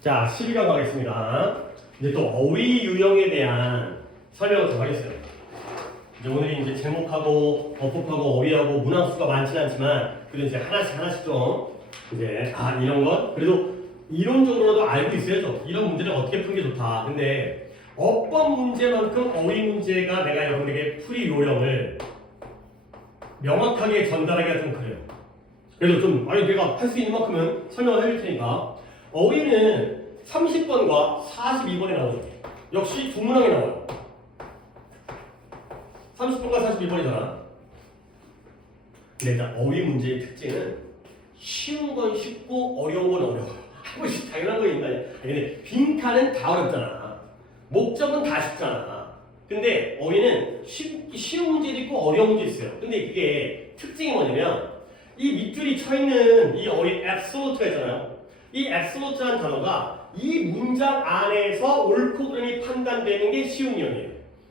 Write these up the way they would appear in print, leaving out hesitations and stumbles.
자, 12강 가겠습니다. 이제 또 어휘 유형에 대한 설명을 좀 하겠어요. 이제 오늘이 이제 제목하고 어법하고 어휘하고 문항수가 많지는 않지만 그래도 이제 하나씩 좀 이제 이런 것 그래도 이론적으로도 알고 있어야죠. 이런 문제를 어떻게 푸는 게 좋다. 근데 어법 문제만큼 어휘 문제가 내가 여러분에게 풀이 요령을 명확하게 전달하기가 좀 그래요. 그래도 좀 내가 할 수 있는 만큼은 설명을 해줄 테니까. 어휘는 30번과 42번에 나오죠. 역시 두 문항이 나와요. 30번과 42번이잖아. 근데 일단 어휘 문제의 특징은 쉬운 건 쉽고 어려운 건 어려워요. 한 번씩 당연한 거 있나요? 근데 빈칸은 다 어렵잖아. 목적은 다 쉽잖아. 근데 어휘는 쉬운 문제도 있고 어려운 문제도 있어요. 근데 이게 특징이 뭐냐면 이 밑줄이 쳐있는 이 어휘 absolute가 있잖아요. 이 absolute라는 단어가 이 문장 안에서 옳고 그름이 판단되는 게 쉬운 유형이에요.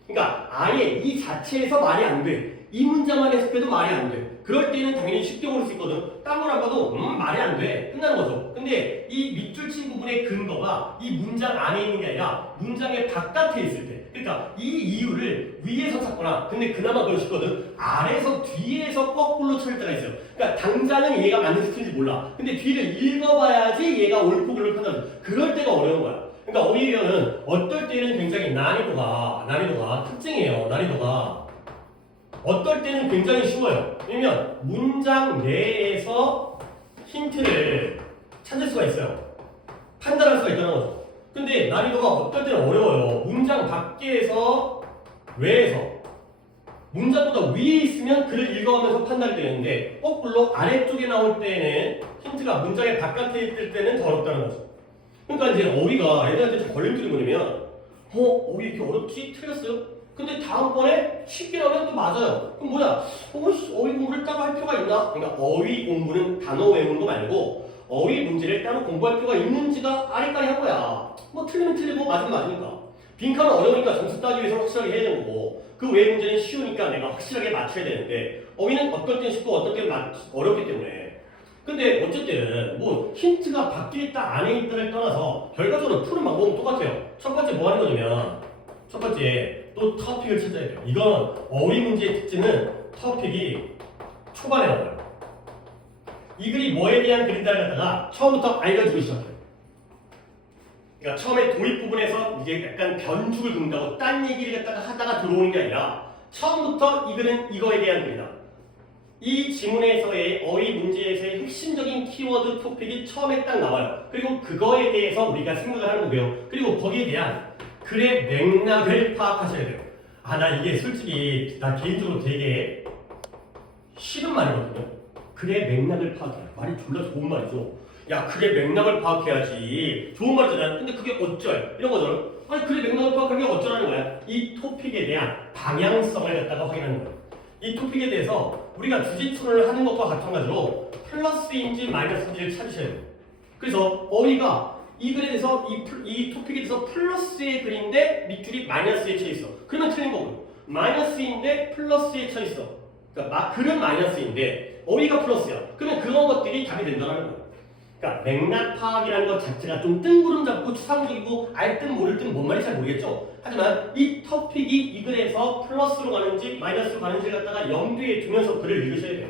그러니까 아예 이 자체에서 말이 안 돼. 이 문장만 했을 때도 말이 안 돼. 그럴 때는 당연히 쉽게 고를 수 있거든. 딴 걸 안 봐도 말이 안 돼. 끝나는 거죠. 근데 이 밑줄 친 부분의 근거가 이 문장 안에 있는 게 아니라 문장의 바깥에 있을 때. 그러니까 이 이유를 위에서 찾거나 근데 그나마 그럴 수 있거든. 아래에서 뒤에서 거꾸로 찾을 때가 있어요. 그러니까 당장은 얘가 맞는 스킬인지 몰라. 근데 뒤를 읽어봐야지 얘가 옳고 그름을 판단해. 그럴 때가 어려운 거야. 그러니까 어휘는 어떨 때는 굉장히 난이도가 특징이에요. 난이도가 어떨 때는 굉장히 쉬워요. 왜냐면 문장 내에서 힌트를 찾을 수가 있어요. 판단할 수가 있다는 거죠. 근데 난이도가 어떨 때는 어려워요. 문장 밖에서 외에서 문장보다 위에 있으면 글을 읽어가면서 판단이 되는데 거꾸로 아래쪽에 나올 때는 힌트가 문장의 바깥에 있을 때는 더 어렵다는 거죠. 그러니까 이제 어휘가 애들한테 좀 걸림돌이 뭐냐면 어휘 이렇게 어렵지? 틀렸어요? 근데 다음번에 쉽게 나오면 또 맞아요. 그럼 뭐야? 어휘 공부를 따로 할 필요가 있나? 그러니까 어휘 공부는 단어 외우는 거 말고 어휘 문제를 따로 공부할 필요가 있는지가 아리까리 한 거야. 뭐 틀리면 틀리고 맞으면 맞으니까. 빈칸은 어려우니까 점수 따기 위해서 확실하게 해야 되는 거고 그 외의 문제는 쉬우니까 내가 확실하게 맞춰야 되는데 어휘는 어떨 땐 쉽고 어떨 땐 어렵기 때문에 근데 어쨌든 뭐 힌트가 밖에 있다 안에 있다를 떠나서 결과적으로 푸는 방법은 똑같아요. 첫 번째 뭐 하는 거냐면 첫 번째 또 토픽을 찾아야 돼요. 이건 어휘 문제의 특징은 토픽이 초반에 나와요. 이 글이 뭐에 대한 글인가를 갖다가 처음부터 알려주기 시작해요. 그러니까 처음에 도입 부분에서 이게 약간 변죽을 긋는다고 딴 얘기를 갖다가 하다가 들어오는 게 아니라 처음부터 이 글은 이거에 대한 글이다. 이 지문에서의 어휘 문제에서의 핵심적인 키워드 토픽이 처음에 딱 나와요. 그리고 그거에 대해서 우리가 생각을 하는 거고요. 그리고 거기에 대한 글의 맥락을 파악하셔야 돼요. 나 이게 솔직히 나 개인적으로 되게 싫은 말이거든요. 글의 맥락을 파악해. 말이 졸라 좋은 말이죠. 야, 글의 맥락을 파악해야지. 좋은 말이잖아요. 근데 그게 어쩔? 이런 거죠. 글의 맥락을 파악하는 게 어쩌라는 거야? 이 토픽에 대한 방향성을 갖다가 확인하는 거예요. 이 토픽에 대해서 우리가 주제출을 하는 것과 마찬가지로 플러스인지 마이너스인지를 찾으셔야 돼요. 그래서 어휘가 이 글에 대해서 이 토픽에 대해서 플러스의 글인데 밑줄이 마이너스에 쳐 있어. 그러면 틀린 거고요. 마이너스인데 플러스에 쳐 있어. 그러니까 글은 마이너스인데 어휘가 플러스야. 그러면 그런 것들이 답이 된다는 거예요. 그러니까 맥락 파악이라는 것 자체가 좀 뜬구름 잡고 추상적이고 알 듯 모를 듯 뭔 말인지 잘 모르겠죠. 하지만 이 토픽이 이 글에서 플러스로 가는지 마이너스로 가는지를 갖다가 염두에 두면서 글을 읽으셔야 돼요.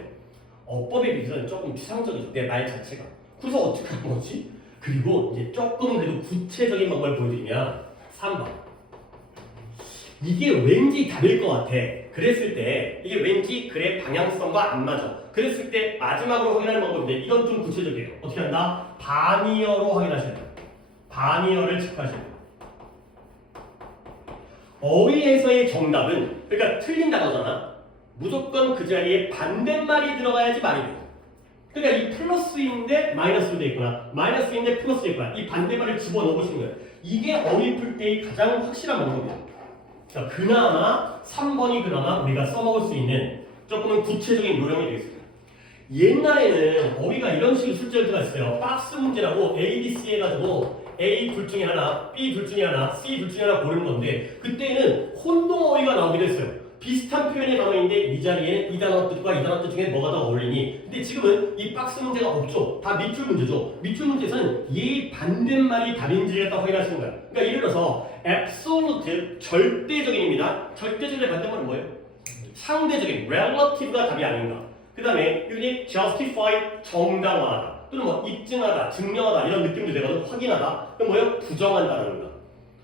어법에 비해서는 조금 추상적이죠. 내 말 자체가. 그래서 어떻게 하는 거지? 그리고 이제 조금 그래도 구체적인 방법을 보여드리면 3번. 이게 왠지 답일 것 같아. 그랬을 때 이게 왠지 글의 방향성과 안 맞아. 그랬을 때 마지막으로 확인하는 방법인데 이건 좀 구체적이에요. 어떻게 한다? 바니어로 확인하셔야 돼요. 바니어를 체크하셔야 돼요. 어휘에서의 정답은 그러니까 틀린 단어잖아. 무조건 그 자리에 반대말이 들어가야지 말이 돼요. 그러니까 이 플러스인데 마이너스로 되어 있거나 마이너스인데 플러스 되어 있거나 이 반대말을 집어넣으시는 거예요. 이게 어휘 풀 때의 가장 확실한 방법이에요. 자, 그나마 3번이 그나마 우리가 써먹을 수 있는 조금은 구체적인 요령이 되겠습니다. 옛날에는 어휘가 이런 식으로 출제가 있어요. 박스 문제라고 A, B, C 해가지고 A 둘 중에 하나, B 둘 중에 하나, C 둘 중에 하나 고르는 건데 그때는 혼동 어휘가 나오기도 했어요. 비슷한 표현의 단어인데 이 자리에는 이 단어 뜻과 이 단어 뜻 중에 뭐가 더 어울리니? 근데 지금은 이 박스 문제가 없죠. 다 밑줄 문제죠. 밑줄 문제에서는 얘의 반대말이 답인지를 갖다 확인하시는 거야. 그러니까 예를 들어서 absolute 절대적인입니다. 절대적인의 반대말은 뭐예요? 상대적인 relative가 답이 아닌가. 그 다음에 여기 justify 정당화하다 또는 뭐 입증하다, 증명하다 이런 느낌도 되거든. 확인하다. 그럼 뭐예요? 부정한다라는 거.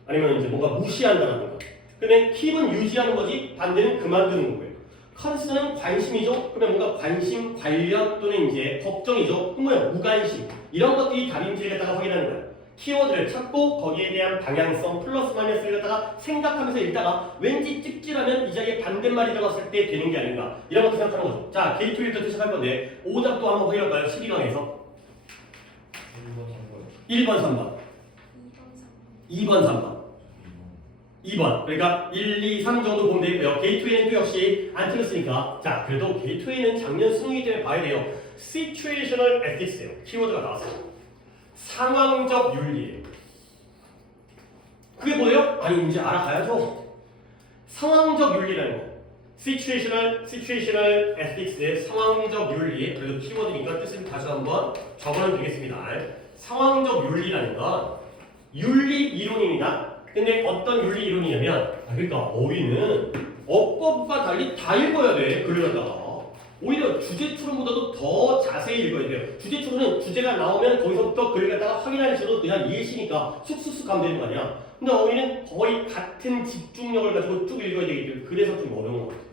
아니면 이제 뭔가 무시한다라는 거. 그러면 keep은 유지하는 거지 반대는 그만두는 거고요. concer는 관심이죠. 그러면 뭔가 관심, 관련 또는 이제 걱정이죠. 그럼 뭐예요? 무관심. 이런 것들이 답인지를 갖다가 확인하는 거예요. 키워드를 찾고 거기에 대한 방향성 플러스 마이너스를 갖다가 생각하면서 읽다가 왠지 찝찝하면 이 자리에 반대말이 들어갔을 때 되는 게 아닌가 이런 것도 생각하는 거죠. 자, 게이트웨이부터 시작할 건데 오답도 한번 확인할까요? 12강에서 1번, 3번 2번, 3번 2번. 그러니까 1, 2, 3 정도 보면 되고요. 게이트웨이는 또 역시 안 틀렸으니까. 자, 그래도 게이트웨이는 작년 수능이기 때문에 봐야 돼요. Situational Ethics예요. 키워드가 나왔어요. 상황적 윤리예요. 그게 뭐예요? 아니 이제 알아가야죠. 상황적 윤리라는 거. Situational Ethics의 상황적 윤리. 그래도 키워드니까 뜻을 다시 한번 적어놓으면 되겠습니다. 상황적 윤리라는 건 윤리 이론입니다. 근데 어떤 윤리 이론이냐면 그러니까 어휘는 어법과 달리 다 읽어야 돼. 글을 갖다가 오히려 주제 추론보다도 더 자세히 읽어야 돼요. 주제 추론은 주제가 나오면 거기서부터 글을 갖다가 확인하는 식으로 그냥 이해시니까 쑥쑥쑥 가면 되는 거 아니야. 근데 어휘는 거의 같은 집중력을 가지고 쭉 읽어야 되기 때문에 그래서 좀 어려운 것 같아요.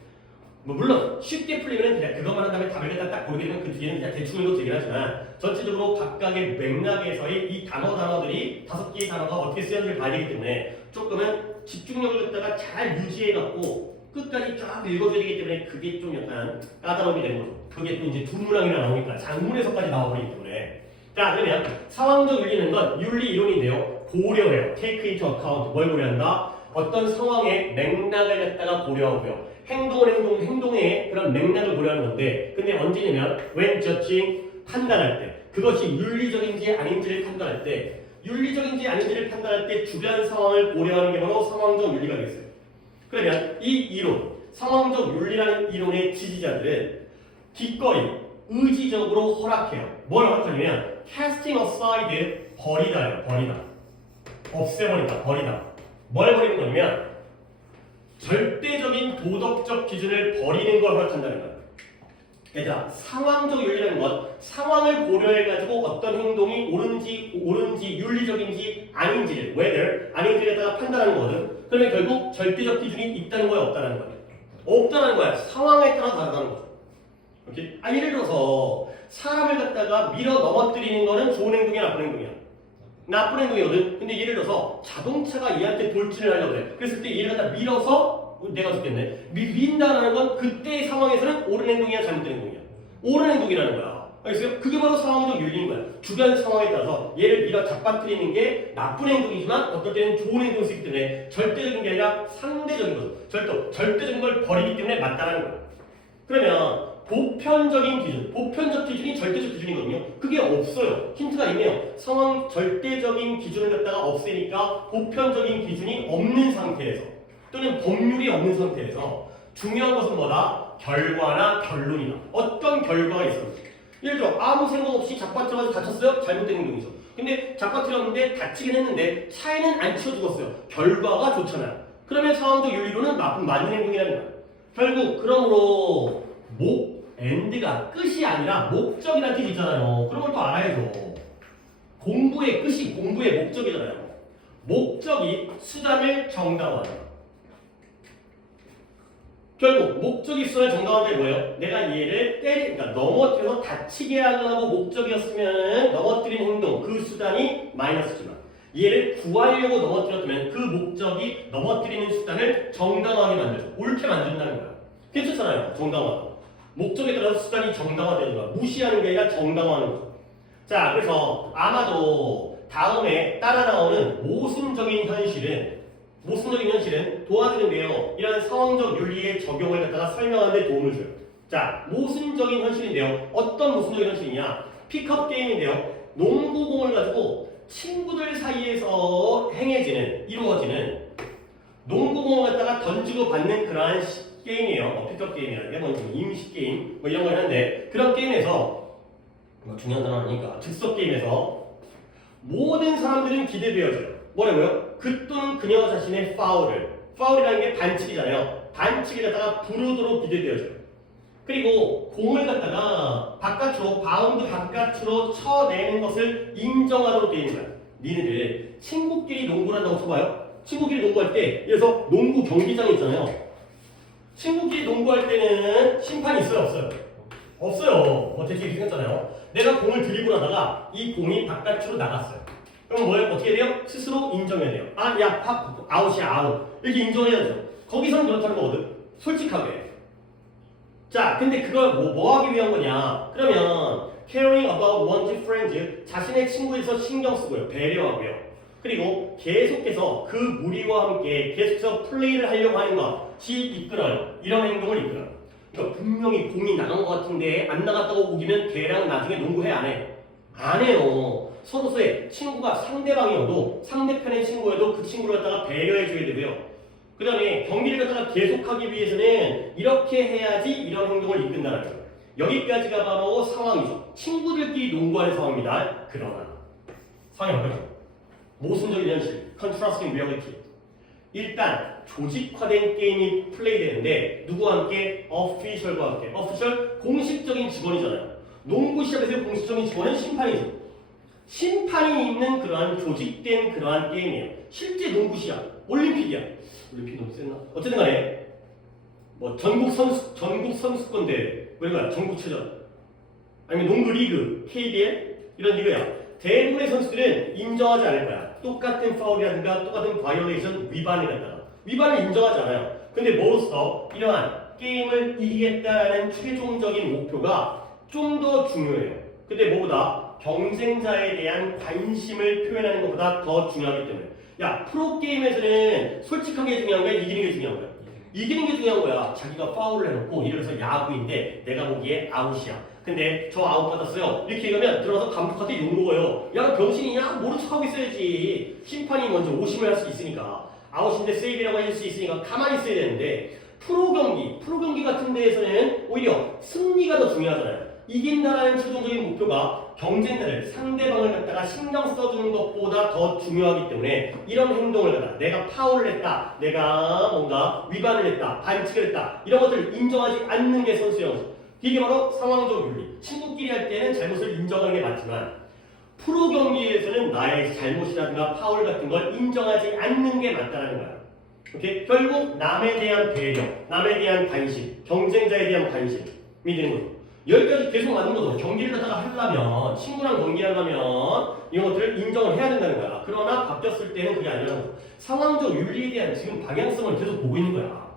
뭐 물론 쉽게 풀리면 그냥 그것만 한 다음에 답을 갖다 딱 고르게 되면 그 뒤에는 그냥 대충 읽어도 되긴 하지만 전체적으로 각각의 맥락에서의 이 단어들이 5개의 단어가 어떻게 쓰였는지를 봐야 되기 때문에 조금은 집중력을 갖다가 잘 유지해갖고 끝까지 쫙 읽어줘야 되기 때문에 그게 좀 약간 까다로움이 되는 거죠. 그게 또 이제 두 문항이나 나오니까 장문에서까지 나와버리기 때문에. 자, 그러면 상황적 윤리는 건 윤리 이론인데요. 고려해요. take into account. 뭘 고려한다? 어떤 상황의 맥락을 갖다가 고려하고요. 행동의 그런 맥락을 고려하는 건데, 근데 언제냐면 when judging 판단할 때, 그것이 윤리적인지 아닌지를 판단할 때, 윤리적인지 아닌지를 판단할 때 주변 상황을 고려하는 게 바로 상황적 윤리가 되겠어요. 그러면 이 이론, 상황적 윤리라는 이론의 지지자들은 기꺼이 의지적으로 허락해요. 뭘 허락하냐면 casting aside, 버리다예요. 버리다. 없애버린다. 버리다. 뭘 버리는 거냐면 절대적인 도덕적 기준을 버리는 걸 허락한다는 거예요. 얘들아, 상황적 윤리라는 건 상황을 고려해가지고 어떤 행동이 옳은지 윤리적인지 아닌지를 whether 아닌지를 갖다가 판단하는 거거든. 그러면 결국 절대적 기준이 있다는 거야 없다는 거야? 없다는 거야. 상황에 따라 다르다는 거죠. 오케이? 예를 들어서 사람을 갖다가 밀어 넘어뜨리는 거는 좋은 행동이야 나쁜 행동이야? 나쁜 행동이거든. 근데 예를 들어서 자동차가 얘한테 돌진을 하려고 해. 그랬을 때 얘를 갖다 밀어서 내가 죽겠네. 민다라는 건 그때의 상황에서는 옳은 행동이야 잘못된 행동이야? 옳은 행동이라는 거야. 알겠어요? 그게 바로 상황적 윤리인 거야. 주변 상황에 따라서 얘를 밀어 잡아뜨리는 게 나쁜 행동이지만 어떨 때는 좋은 행동일 수 있기 때문에 절대적인 게 아니라 상대적인 거죠. 절대적인 걸 버리기 때문에 맞다라는 거야. 그러면 보편적인 기준, 보편적 기준이 절대적 기준이거든요. 그게 없어요. 힌트가 있네요. 상황 절대적인 기준을 갖다가 없애니까 보편적인 기준이 없는 상태에서 또는 법률이 없는 상태에서 중요한 것은 뭐다? 결과나 결론이다. 어떤 결과가 있었는지. 예를 들어 아무 생각 없이 잡아뜨려서 다쳤어요? 잘못된 행동이죠. 근데 잡아뜨렸는데 다치긴 했는데 차에는 안 치워 죽었어요. 결과가 좋잖아요. 그러면 상황적 윤리로는 맞는 행동이라는 거예요. 결국 그러므로 엔드가 끝이 아니라 목적이라는 뜻이 있잖아요. 그런 걸 또 알아야죠. 공부의 끝이 공부의 목적이잖아요. 목적이 수단을 정당화해요. 결국 목적이 수단을 정당화한 게 뭐예요? 내가 얘를 그러니까 넘어뜨려서 다치게 하려고 목적이었으면 넘어뜨린 행동, 그 수단이 마이너스지만 얘를 구하려고 넘어뜨렸다면 그 목적이 넘어뜨리는 수단을 정당화하게 만들죠. 옳게 만든다는 거야. 괜찮잖아요. 정당화. 목적에 따라서 수단이 정당화되는 거야. 무시하는 게 아니라 정당화하는 거죠. 자, 그래서 아마도 다음에 따라 나오는 모순적인 현실은 도와주는데요. 이런 상황적 윤리의 적용을 갖다가 설명하는 데 도움을 줘요. 자, 모순적인 현실인데요. 어떤 모순적인 현실이냐? 픽업 게임인데요. 농구공을 가지고 친구들 사이에서 이루어지는 농구공을 갖다가 던지고 받는 그러한 게임이에요. 픽업 게임이라 이게 뭐 임시 게임 뭐 이런 걸 하는데 그런 게임에서 뭐 중요한 단어 아니니까 즉석 게임에서 모든 사람들은 기대되어져요. 뭐라고요? 그 또는 그녀 자신의 파울이라는 게 반칙이잖아요. 반칙을 갖다가 부르도록 기대되어져요. 그리고 공을 갖다가 바깥으로 바운드 바깥으로 쳐내는 것을 인정하도록 되어 있는 거야. 니네들 친구끼리 농구를 한다고 쳐봐요. 친구끼리 농구할 때 예를 들어서 농구 경기장 있잖아요. 친구끼리 농구할 때는 심판이 있어요? 없어요? 없어요. 뭐 대체 이렇게 생겼잖아요. 내가 공을 드리고 나다가 이 공이 바깥으로 나갔어요. 그럼 뭐예요? 어떻게 돼요? 스스로 인정해야 돼요. 아, 야, 아웃이야, 아웃. 이렇게 인정해야죠. 거기서는 그렇다는 거거든. 솔직하게. 자, 근데 그걸 뭐 하기 위한 거냐? 그러면 caring about one's friends, 자신의 친구에서 신경 쓰고요. 배려하고요. 그리고 계속해서 그 무리와 함께 계속해서 플레이를 하려고 하는 것이 이끌어요. 이런 행동을 이끌어요. 그러니까 분명히 공이 나간 것 같은데 안 나갔다고 우기면 걔랑 나중에 농구해 안 해? 안 해요. 서로서의 친구가 상대방이어도 상대편의 친구여도 그 친구를 갖다가 배려해 줘야 되고요. 그 다음에 경기를 갖다가 계속하기 위해서는 이렇게 해야지 이런 행동을 이끈다는 거예요. 여기까지가 바로 상황이죠. 친구들끼리 농구하는 상황입니다. 그러나 상황이 어떻죠? 모순적인 현실, 컨트라스팅 리얼리티. 일단 조직화된 게임이 플레이되는데 누구와 함께? 어피셜과 함께. 어피셜 공식적인 직원이잖아요. 농구 시합에서의 공식적인 직원은 심판이죠. 심판이 있는 그러한 조직된 그러한 게임이에요. 실제 농구 시합, 올림픽이야. 올림픽 너무 셌나? 어쨌든 간에 뭐 전국 선수권 대회, 뭐 이런 거야. 전국체전. 아니면 농구 리그, KBL 이런 리그야. 대부분의 선수들은 인정하지 않을 거야. 똑같은 파울이라든가 똑같은 바이올레이션 위반을 갖다가 위반을 인정하지 않아요. 근데 뭐로써 이러한 게임을 이기겠다는 최종적인 목표가 좀 더 중요해요. 근데 뭐보다 경쟁자에 대한 관심을 표현하는 것보다 더 중요하기 때문에 야 프로게임에서는 솔직하게 중요한 거야? 이기는 게 중요한 거야? 이기는 게 중요한 거야. 자기가 파울을 해놓고 예를 들어서 야구인데 내가 보기에 아웃이야. 근데 저 아웃 받았어요. 이렇게 얘기하면 들어가서 감독한테 욕 먹어요. 야 병신이냐? 모른 척하고 있어야지. 심판이 먼저 오심을 할 수 있으니까. 아웃인데 세이브라고 할 수 있으니까 가만히 있어야 되는데 프로 경기 같은 데에서는 오히려 승리가 더 중요하잖아요. 이긴다라는 최종적인 목표가 경쟁자를 상대방을 갖다가 신경 써주는 것보다 더 중요하기 때문에 이런 행동을 갖다 내가 파울을 했다, 내가 뭔가 위반을 했다, 반칙을 했다 이런 것들을 인정하지 않는 게 선수의 형식. 이게 바로 상황적 윤리. 친구끼리 할 때는 잘못을 인정하는 게 맞지만 프로 경기에서는 나의 잘못이라든가 파울 같은 걸 인정하지 않는 게 맞다는 거야. 오케이? 결국 남에 대한 배려, 남에 대한 관심, 경쟁자에 대한 관심이 되는 거죠. 여기까지 계속 맞는 거죠. 경기를 갖다가 하려면, 친구랑 경기하려면 이런 것들을 인정을 해야 된다는 거야. 그러나 바뀌었을 때는 그게 아니라는 거죠. 상황적 윤리에 대한 지금 방향성을 계속 보고 있는 거야.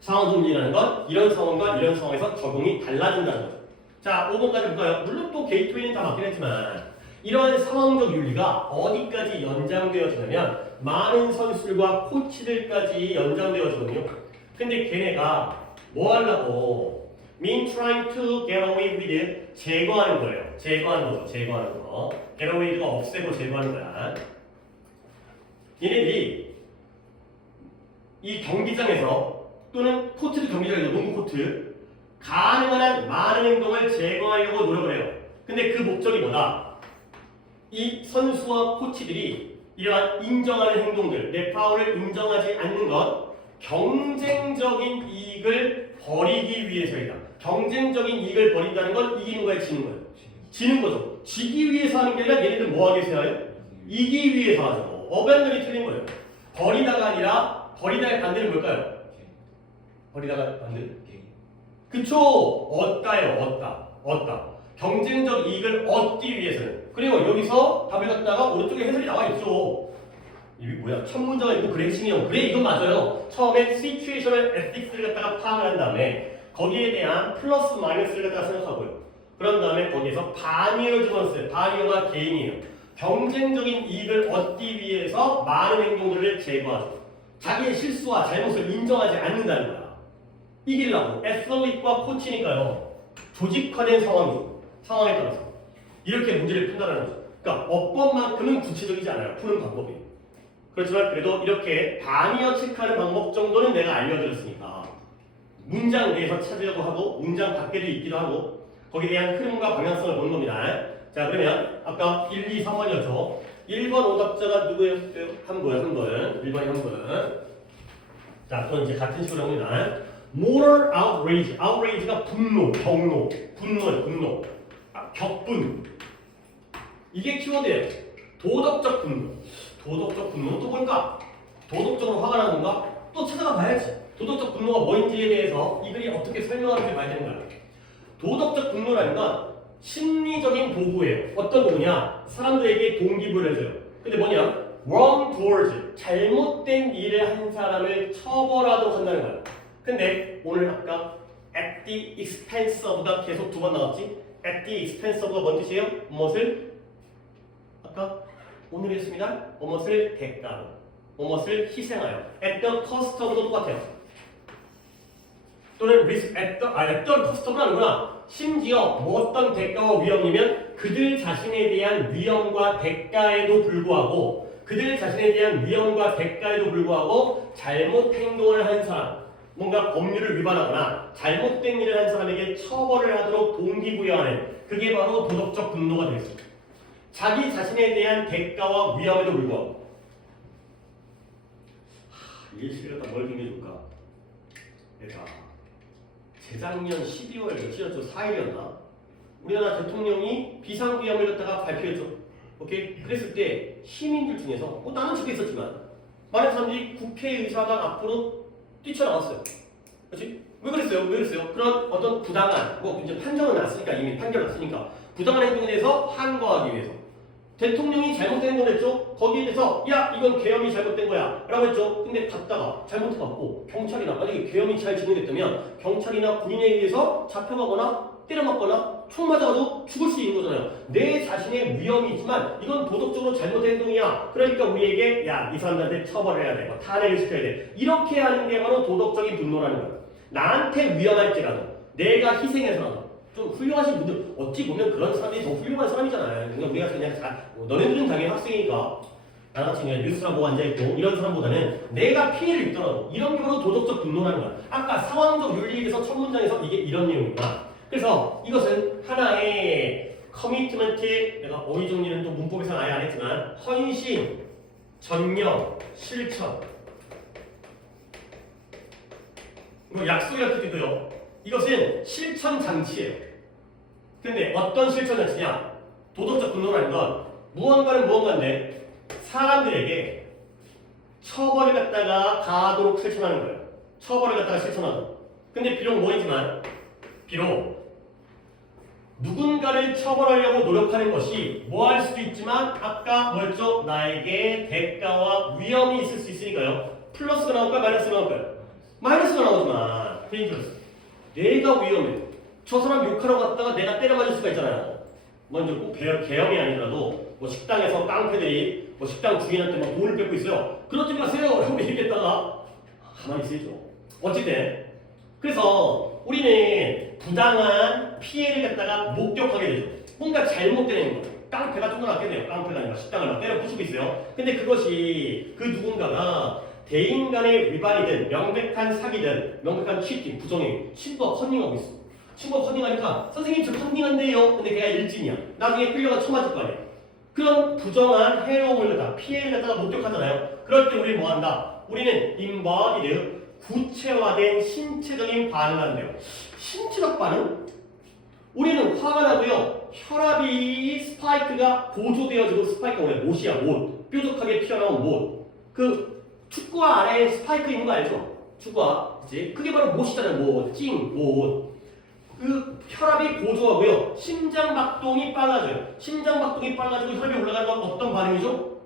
상황적 윤리라는 건 이런 상황과 이런 상황에서 적용이 달라진다는 거죠. 자, 5번까지 볼까요? 물론 또 게이트웨이는 다 맞긴 했지만 이러한 상황적 윤리가 어디까지 연장되어지냐면 많은 선수들과 코치들까지 연장되어지거든요. 근데 걔네가 뭐 하려고 mean trying to get away with 제거하는 거예요. 제거하는 거죠. 제거하는 거. get away가 없애고 제거하는 거야. 얘네들이 이 경기장에서 또는 코트도 경기장에서 농구 코트 가능한 한 많은 행동을 제거하려고 노력을 해요. 근데 그 목적이 뭐다? 이 선수와 코치들이 이러한 인정하는 행동들, 내 파울을 인정하지 않는 것, 경쟁적인 이익을 버리기 위해서이다. 경쟁적인 이익을 버린다는 건 이기는 거야, 지는 거야? 지는 거죠. 지기 위해서 하는 게 아니라 얘네들 뭐 하기 위해서 해요? 이기기 위해서 하죠. 어간들이 틀린 거예요. 버리다가 아니라 버리다의 반대는 뭘까요? 버리다가 반대? 그쵸? 얻다예요. 얻다. 경쟁적 이익을 얻기 위해서는. 그리고 여기서 답을 갖다가 오른쪽에 해설이 나와 있죠. 이게 뭐야? 첫 문장이 있고 그래 핵심이요. 그래 이건 맞아요. 처음에 시츄에이셔널 에틱스를 갖다가 파악을 한 다음에 거기에 대한 플러스 마이너스를 갖다가 생각하고요. 그런 다음에 거기에서 바니어를 집어넣었어요. 바니어가 개인이에요. 경쟁적인 이익을 얻기 위해서 많은 행동들을 제거하죠. 자기의 실수와 잘못을 인정하지 않는다는 거야. 이기려고. 애슬릿과 코치니까요. 조직화된 상황이죠. 상황에 따라서. 이렇게 문제를 푼다는 거죠. 그러니까 어법만큼은 구체적이지 않아요. 푸는 방법이. 그렇지만 그래도 이렇게 바니어 체크하는 방법 정도는 내가 알려드렸으니까 문장 내에서 찾으려고 하고 문장 밖에도 있기도 하고 거기에 대한 흐름과 방향성을 보는 겁니다. 자 그러면 아까 1, 2, 3번이었죠. 1번 오답자가 누구였어요? 한 분. 1번이 한 분. 자, 또 이제 같은 식으로 합니다. moral outrage. outrage가 분노, 경노, 분노예요, 분노. 격분. 이게 키워드예요. 도덕적 분노. 도덕적 분노는 또 뭘까? 도덕적으로 화가 나는 건가? 또 찾아가 봐야지. 도덕적 분노가 뭐인지에 대해서 이 글이 어떻게 설명하는지 봐야 되는 거야. 도덕적 분노라는 건 심리적인 도구예요. 어떤 도구냐? 사람들에게 동기부여를 해줘요. 근데 뭐냐? wrong towards. 잘못된 일을 한 사람을 처벌하도록 한다는 거야. 근데 오늘 아까 at the expense of가 계속 2번 나왔지? at the expense of가 뭔 뜻이에요? 무엇을? 아까 오늘 했습니다. 무엇을 대가로. 무엇을 희생하여. at the cost of도 똑같아요. 또는 risk at the cost of는 아니구나. 심지어 뭐 어떤 대가와 위험이면 그들 자신에 대한 위험과 대가에도 불구하고 그들 자신에 대한 위험과 대가에도 불구하고 잘못 행동을 한 사람, 뭔가 법률을 위반하거나 잘못된 일을 한 사람에게 처벌을 하도록 동기부여하는 그게 바로 도덕적 분노가 되겠습니다. 자기 자신에 대한 대가와 위험에도 불구하고 이 시를 갖다 뭘 등겨줄까? 내가 재작년 12월 며칠이었죠? 4일이었나? 우리나라 대통령이 비상기업을 갖다가 발표했죠. 오케이? 그랬을 때 시민들 중에서 나는 저게 있었지만 많은 사람들이 국회의사당 앞으로 뛰쳐나왔어요. 그렇지? 왜 그랬어요? 그런 어떤 부당한 뭐 이제 판정은 났으니까 이미 판결 났으니까 부당한 행동에 대해서 항거하기 위해서 대통령이 잘못된 행동을 했죠. 거기에 대해서 야 이건 계엄이 잘못된 거야 라고 했죠. 근데 갔다가 잘못해갖고 경찰이나 만약에 계엄이 잘 진행됐다면 경찰이나 군인에 의해서 잡혀가거나 때려맞거나 총 맞아가지고 죽을 수 있는 거잖아요. 내 자신의 위험이 있지만 이건 도덕적으로 잘못된 행동이야. 그러니까 우리에게 야 이 사람들한테 처벌을 해야 돼. 뭐 탄핵을 시켜야 돼. 이렇게 하는 게 바로 도덕적인 분노라는 거예요. 나한테 위험할지라도 내가 희생해서라도 좀 훌륭하신 분들 어찌 보면 그런 사람들이 더 훌륭한 사람이잖아요. 그러니까 우리가 그냥 너네들은 당연히 학생이니까 나같이 그냥 뉴스나 보고 앉아있고 이런 사람보다는 내가 피해를 입더라도 이런 게 바로 도덕적 분노라는 거야. 아까 상황적 윤리에 대해서 첫 문장에서 이게 이런 내용이구나. 그래서 이것은 하나의 커미트먼트, 내가 어휘 정리는 또 문법에서는 아예 안 했지만 헌신, 전념, 실천 뭐 약속이라는 뜻이고요. 이것은 실천 장치예요. 근데 어떤 실천 장치냐? 도덕적 분노라는 건 무언가는 무언가인데 사람들에게 처벌을 갖다가 가하도록 실천하는 거예요. 처벌을 갖다가 실천하도록. 근데 비록 뭐이지만 비록 누군가를 처벌하려고 노력하는 것이 뭐 할 수도 있지만 아까 뭐였죠? 나에게 대가와 위험이 있을 수 있으니까요. 플러스가 나올까요? 마이너스가 나올까요? 마이너스가 나오지만 데인저러스. 내가 위험해. 저 사람 욕하러 갔다가 내가 때려 맞을 수가 있잖아요. 먼저 꼭 계엄이 아니더라도 뭐 식당에서 깡패들이 뭐 식당 주인한테 막 돈을 뺏고 있어요. 그러지 마세요. 라고 얘기했다가 가만히 있어야죠. 어쨌든 그래서 우리는 부당한 피해를 갖다가 목격하게 되죠. 뭔가 잘못된 거. 깡패가 좀 더 낫게 돼요. 깡패가 아니라 식당을 막 때려 부수고 있어요. 근데 그것이 그 누군가가 대인 간의 위반이든 명백한 사기든 명백한 치팅, 부정행, 친구가 컨닝하고 있어. 친구가 컨닝하니까 선생님 저 컨닝한대요. 근데 걔가 일진이야. 나중에 끌려가 쳐맞을 거 아니야. 그런 부정한 해로움을 갖다 피해를 갖다가 목격하잖아요. 그럴 때 우리는 뭐 한다? 우리는 embodied 구체화된 신체적인 반응을 한대요. 신체적 반응? 우리는 화가 나고요. 혈압이 스파이크가 고조되어지고 스파이크가 원래 못이야 못. 뾰족하게 튀어나온 못. 그 축구화 아래에 스파이크 있는 거 알죠? 축구화. 그치? 그게 바로 못이잖아요. 못. 찡. 못. 그 혈압이 고조하고요. 심장박동이 빨라져요. 심장박동이 빨라지고 혈압이 올라가는 건 어떤 반응이죠?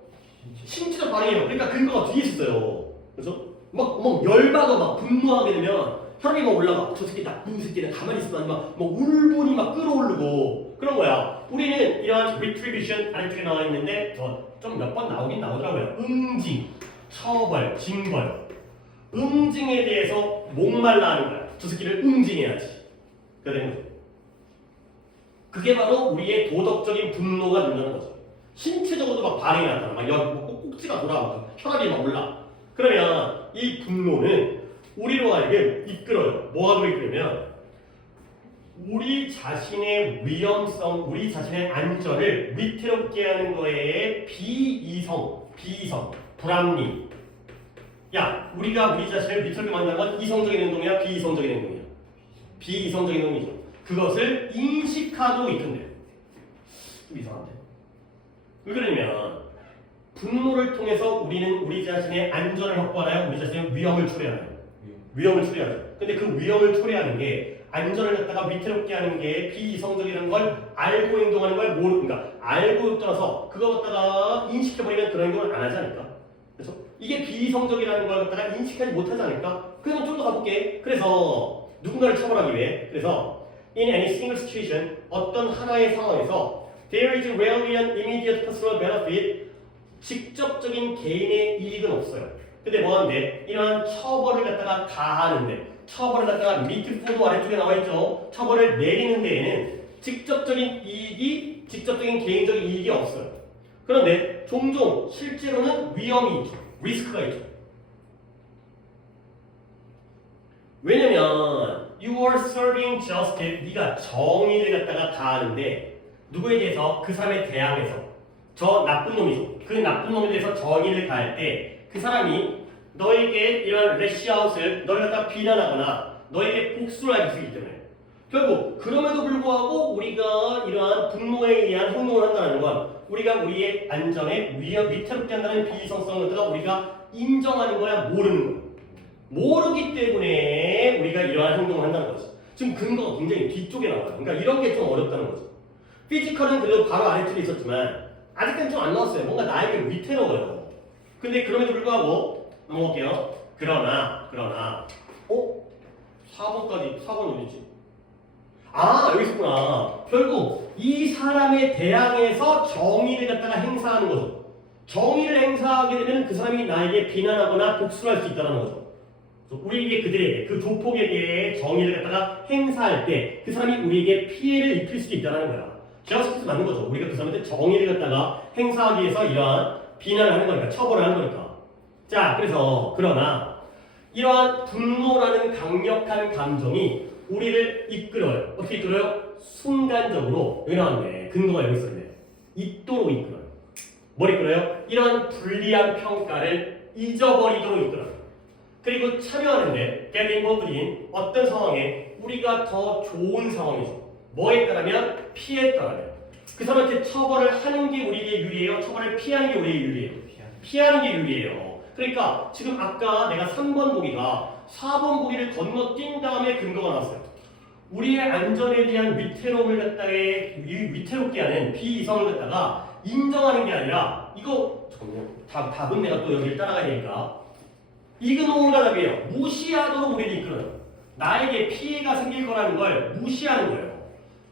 신체적 반응이에요. 그러니까 근거가 뒤에 있어요. 그래서 막 열받아 막 분노하게 되면 혈압이 막 올라가. 저 새끼 나쁜 새끼는 가만히 있으면 막 울분이 막 끌어오르고 그런 거야. 우리는 이런 retribution 아래쪽에 나와 있는데 좀 몇 번 나오긴 나오더라고요. 응징, 처벌, 징벌. 응징에 대해서 목말라 하는 거야. 저 새끼를 응징해야지. 그게 되는 거죠. 그게 바로 우리의 도덕적인 분노가 된다는 거죠. 신체적으로도 막 반응이 나타나. 막 꼭지가 돌아. 막 혈압이 막 올라. 그러면 이 분노는 우리로 하여금 이끌어요. 뭐하도록 이끌면 우리 자신의 위험성, 우리 자신의 안전을 위태롭게 하는 거에 비이성, 불합리. 야, 우리가 우리 자신을 위태롭게 만드는 건 이성적인 행동이야, 비이성적인 행동이야? 비이성적인 행동이죠. 그것을 인식하도록 이끈대요. 좀 이상한데? 왜 그러냐면 분노를 통해서 우리는 우리 자신의 안전을 확보하나요? 우리 자신의 위험을 초래하나요? 위험을 초래하죠. 근데 그 위험을 초래하는 게 안전을 갖다가 위태롭게 하는 게 비이성적이라는 걸 알고 행동하는 걸 모르니까 알고 떠나서 그거 갖다가 인식해버리면 그런 행동을 안 하지 않을까? 그래서 이게 비이성적이라는 걸 갖다가 인식하지 못하지 않을까? 그러면 좀 더 가볼게. 그래서 누군가를 처벌하기 위해 그래서 in any single situation 어떤 하나의 상황에서 there is rarely an immediate personal benefit 직접적인 개인의 이익은 없어요. 근데 뭐하는데 이러한 처벌을 갖다가 가하는데 처벌을 갖다가 밑에 포도 아래쪽에 나와있죠. 처벌을 내리는 데에는 직접적인 개인적인 이익이 없어요. 그런데 종종 실제로는 위험이 있죠. 리스크가 있죠. 왜냐면 you are serving justice, 네가 정의를 갖다가 가하는데 누구에 대해서? 그 사람에 대항해서 저 나쁜 놈이죠. 그 나쁜 놈에 대해서 정의를 가할 때 그 사람이 너에게 이런 래시아웃을 너를 갖다 비난하거나 너에게 복수를 하기 쓰기 때문에 결국 그럼에도 불구하고 우리가 이러한 분노에 의한 행동을 한다는 건 우리가 우리의 안전에 위태롭게 한다는 비이성성을 갖다가 우리가 인정하는 거야, 모르는 거야. 모르기 때문에 우리가 이러한 행동을 한다는 거지. 지금 근거가 굉장히 뒤쪽에 나와요. 그러니까 이런 게 좀 어렵다는 거지. 피지컬은 그래도 바로 아래쪽에 있었지만 아직까지 좀 안 나왔어요. 뭔가 나에게 위태로워요. 근데 그럼에도 불구하고 넘어갈게요. 그러나 4번까지 4번 어디지? 아, 여기 있구나. 결국 이 사람에 대항해서 정의를 갖다가 행사하는 거죠. 정의를 행사하게 되면 그 사람이 나에게 비난하거나 복수를 할 수 있다는 거죠. 우리에게 그들에게 그 조폭에게 정의를 갖다가 행사할 때 그 사람이 우리에게 피해를 입힐 수도 있다는 거야. 저스티스 맞는 거죠. 우리가 그 사람한테 정의를 갖다가 행사하기 위해서 이러한 비난을 하는 거니까, 처벌을 하는 거니까. 자, 그러나 이러한 분노라는 강력한 감정이 우리를 이끌어요. 어떻게 이끌어요? 순간적으로. 여기 나왔네. 근거가 여기 있었네. 잊도록 이끌어요. 뭘 이끌어요? 이러한 불리한 평가를 잊어버리도록 이끌어요. 그리고 참여하는데 get involved in 어떤 상황에 우리가 더 좋은 상황이죠. 뭐에 따르면? 피해에 따르면. 그 사람한테 처벌을 하는 게 우리에게 유리해요? 처벌을 피하는 게 우리에게 유리해요? 피하는 게 유리해요. 그러니까 지금 아까 내가 3번 보기가 4번 보기를 건너뛴 다음에 근거가 나왔어요. 우리의 안전에 대한 위태로움을 갖다가 위태롭게 하는 비이성을 갖다가 인정하는 게 아니라 이거 답은 내가 또 여기를 따라가야 되니까 이그노어가 답이에요. 무시하도록 우리를 이끌어요. 나에게 피해가 생길 거라는 걸 무시하는 거예요.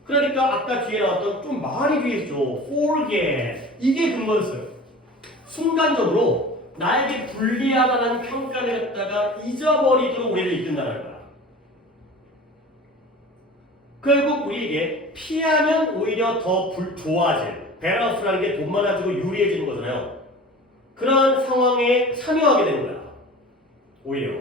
그러니까 아까 뒤에 나왔던 좀 많이 뒤에 있죠. forget. 이게 근거였어요. 순간적으로 나에게 불리하다는 평가를 갖다가 잊어버리도록 우리를 이끈다는 거야. 결국 우리에게 피하면 오히려 더 좋아질, 밸런스라는 게 돈 많아지고 유리해지는 거잖아요. 그런 상황에 참여하게 되는 거야. 오히려.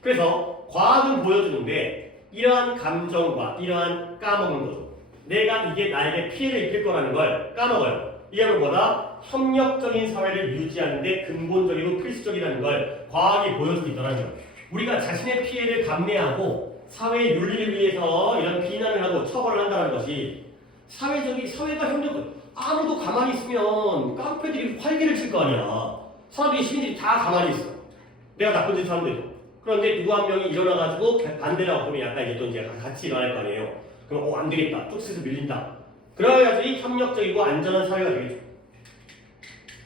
그래서 과학은 보여주는데 이러한 감정과 이러한 까먹는 거죠. 내가 이게 나에게 피해를 입힐 거라는 걸 까먹어요. 이게 뭐다? 협력적인 사회를 유지하는데 근본적이고 필수적이라는 걸 과학이 보여주고 있다는 거예요. 우리가 자신의 피해를 감내하고 사회의 윤리를 위해서 이런 비난을 하고 처벌을 한다는 것이 사회가 협력, 아무도 가만히 있으면 깡패들이 활기를 칠 거 아니야. 사람들이, 시민들이 다 가만히 있어. 내가 나쁜 짓 하면 되죠. 그런데 누구 한 명이 일어나가지고 반대라고 하면 약간 이제 또 이제 같이 일어날 거 아니에요. 그럼 안 되겠다. 쪽수에서 밀린다. 그래야지 협력적이고 안전한 사회가 되겠죠.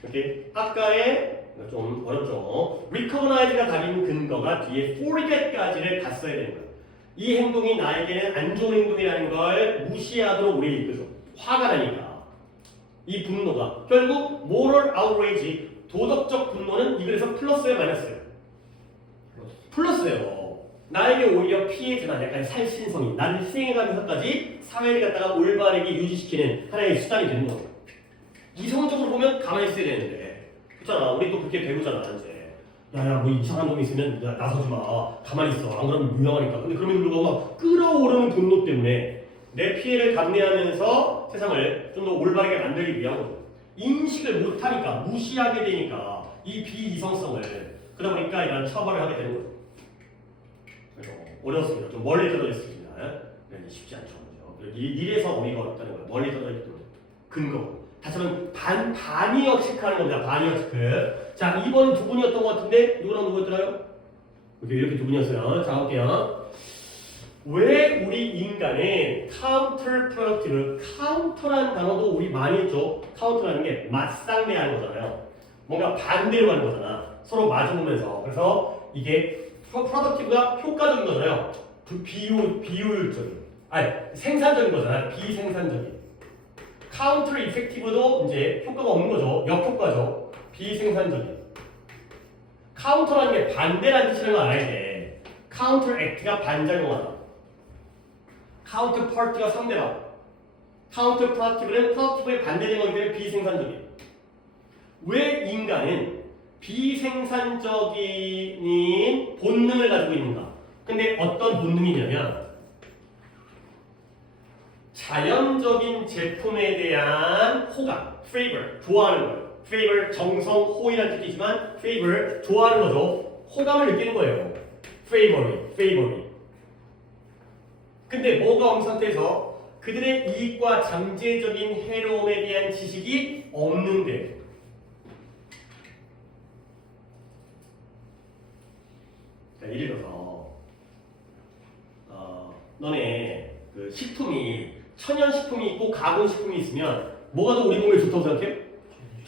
이렇게 아까의 좀 어렵죠. recognize가 답인 근거가 뒤에 forget까지를 갔어야 되는 거예요. 이 행동이 나에게는 안 좋은 행동이라는 걸 무시하도록 우리를 이끌죠. 화가 나니까. 이 분노가 결국 moral outrage, 도덕적 분노는 이글에서 플러스예요, 마이너스예요? 플러스예요. 나에게 오히려 피해지나 약간 살신성이 나를 희생해가면서까지 사회를 갖다가 올바르게 유지시키는 하나의 수단이 되는 거예요. 이성적으로 보면 가만히 있어야 되는데, 그렇잖아. 우리 또 그렇게 배우잖아, 이제. 야야 뭐 이상한 놈이 있으면 야, 나서지 마. 가만히 있어. 안 그러면 유명하니까. 근데 그럼에도 불구하고 막 끌어오르는 분노 때문에 내 피해를 감내하면서 세상을 좀 더 올바르게 만들기 위한 거죠. 인식을 못하니까 무시하게 되니까 이 비이성성을 그러다 보니까 이런 처벌을 하게 되는 거죠. 그래서 어렵습니다. 좀 멀리 떨어져 있습니다. 네, 쉽지 않죠. 그렇죠? 이래서 어미가 어렵다는 거예요. 멀리 떨어져 있기 때문에. 근거. 다시 한번 반이어 체크하는 겁니다. 반이어 체크. 자, 2번 두 분이었던 것 같은데 누구랑 누구였더라요? 이렇게 두 분이었어요. 자, 볼게요. 왜 우리 인간은 counterproductive, counter라는 단어도 우리 많이 했죠. counter라는 게 맞상대하는 거잖아요. 뭔가 반대로 하는 거잖아. 서로 마주보면서. 그래서 이게 productive가 효과적인 거잖아요. 비효율적인. 아니, 생산적인 거잖아요. 비생산적인. counter effective도 이제 효과가 없는 거죠. 역효과죠. 비생산적인. counter라는 게 반대라는 뜻이라는 걸 알아야 돼. counteract가 반작용하다. counterpart가 상대방. counterproductive는 productive의 반대된 거기 때문에 비생산적인. 왜 인간은 비생산적인 본능을 가지고 있는가? 근데 어떤 본능이냐면 자연적인 제품에 대한 호감, favor, 좋아하는 거예요. favor, 정성, 호의라는 뜻이지만 favor, 좋아하는 거죠. 호감을 느끼는 거예요. favor이. 근데 뭐가 없는 상태에서 그들의 이익과 잠재적인 해로움에 대한 지식이 없는데 자, 예를 들어서 너네 그 식품이 천연식품이 있고 가공식품이 있으면 뭐가 더 우리 몸에 좋다고 생각해?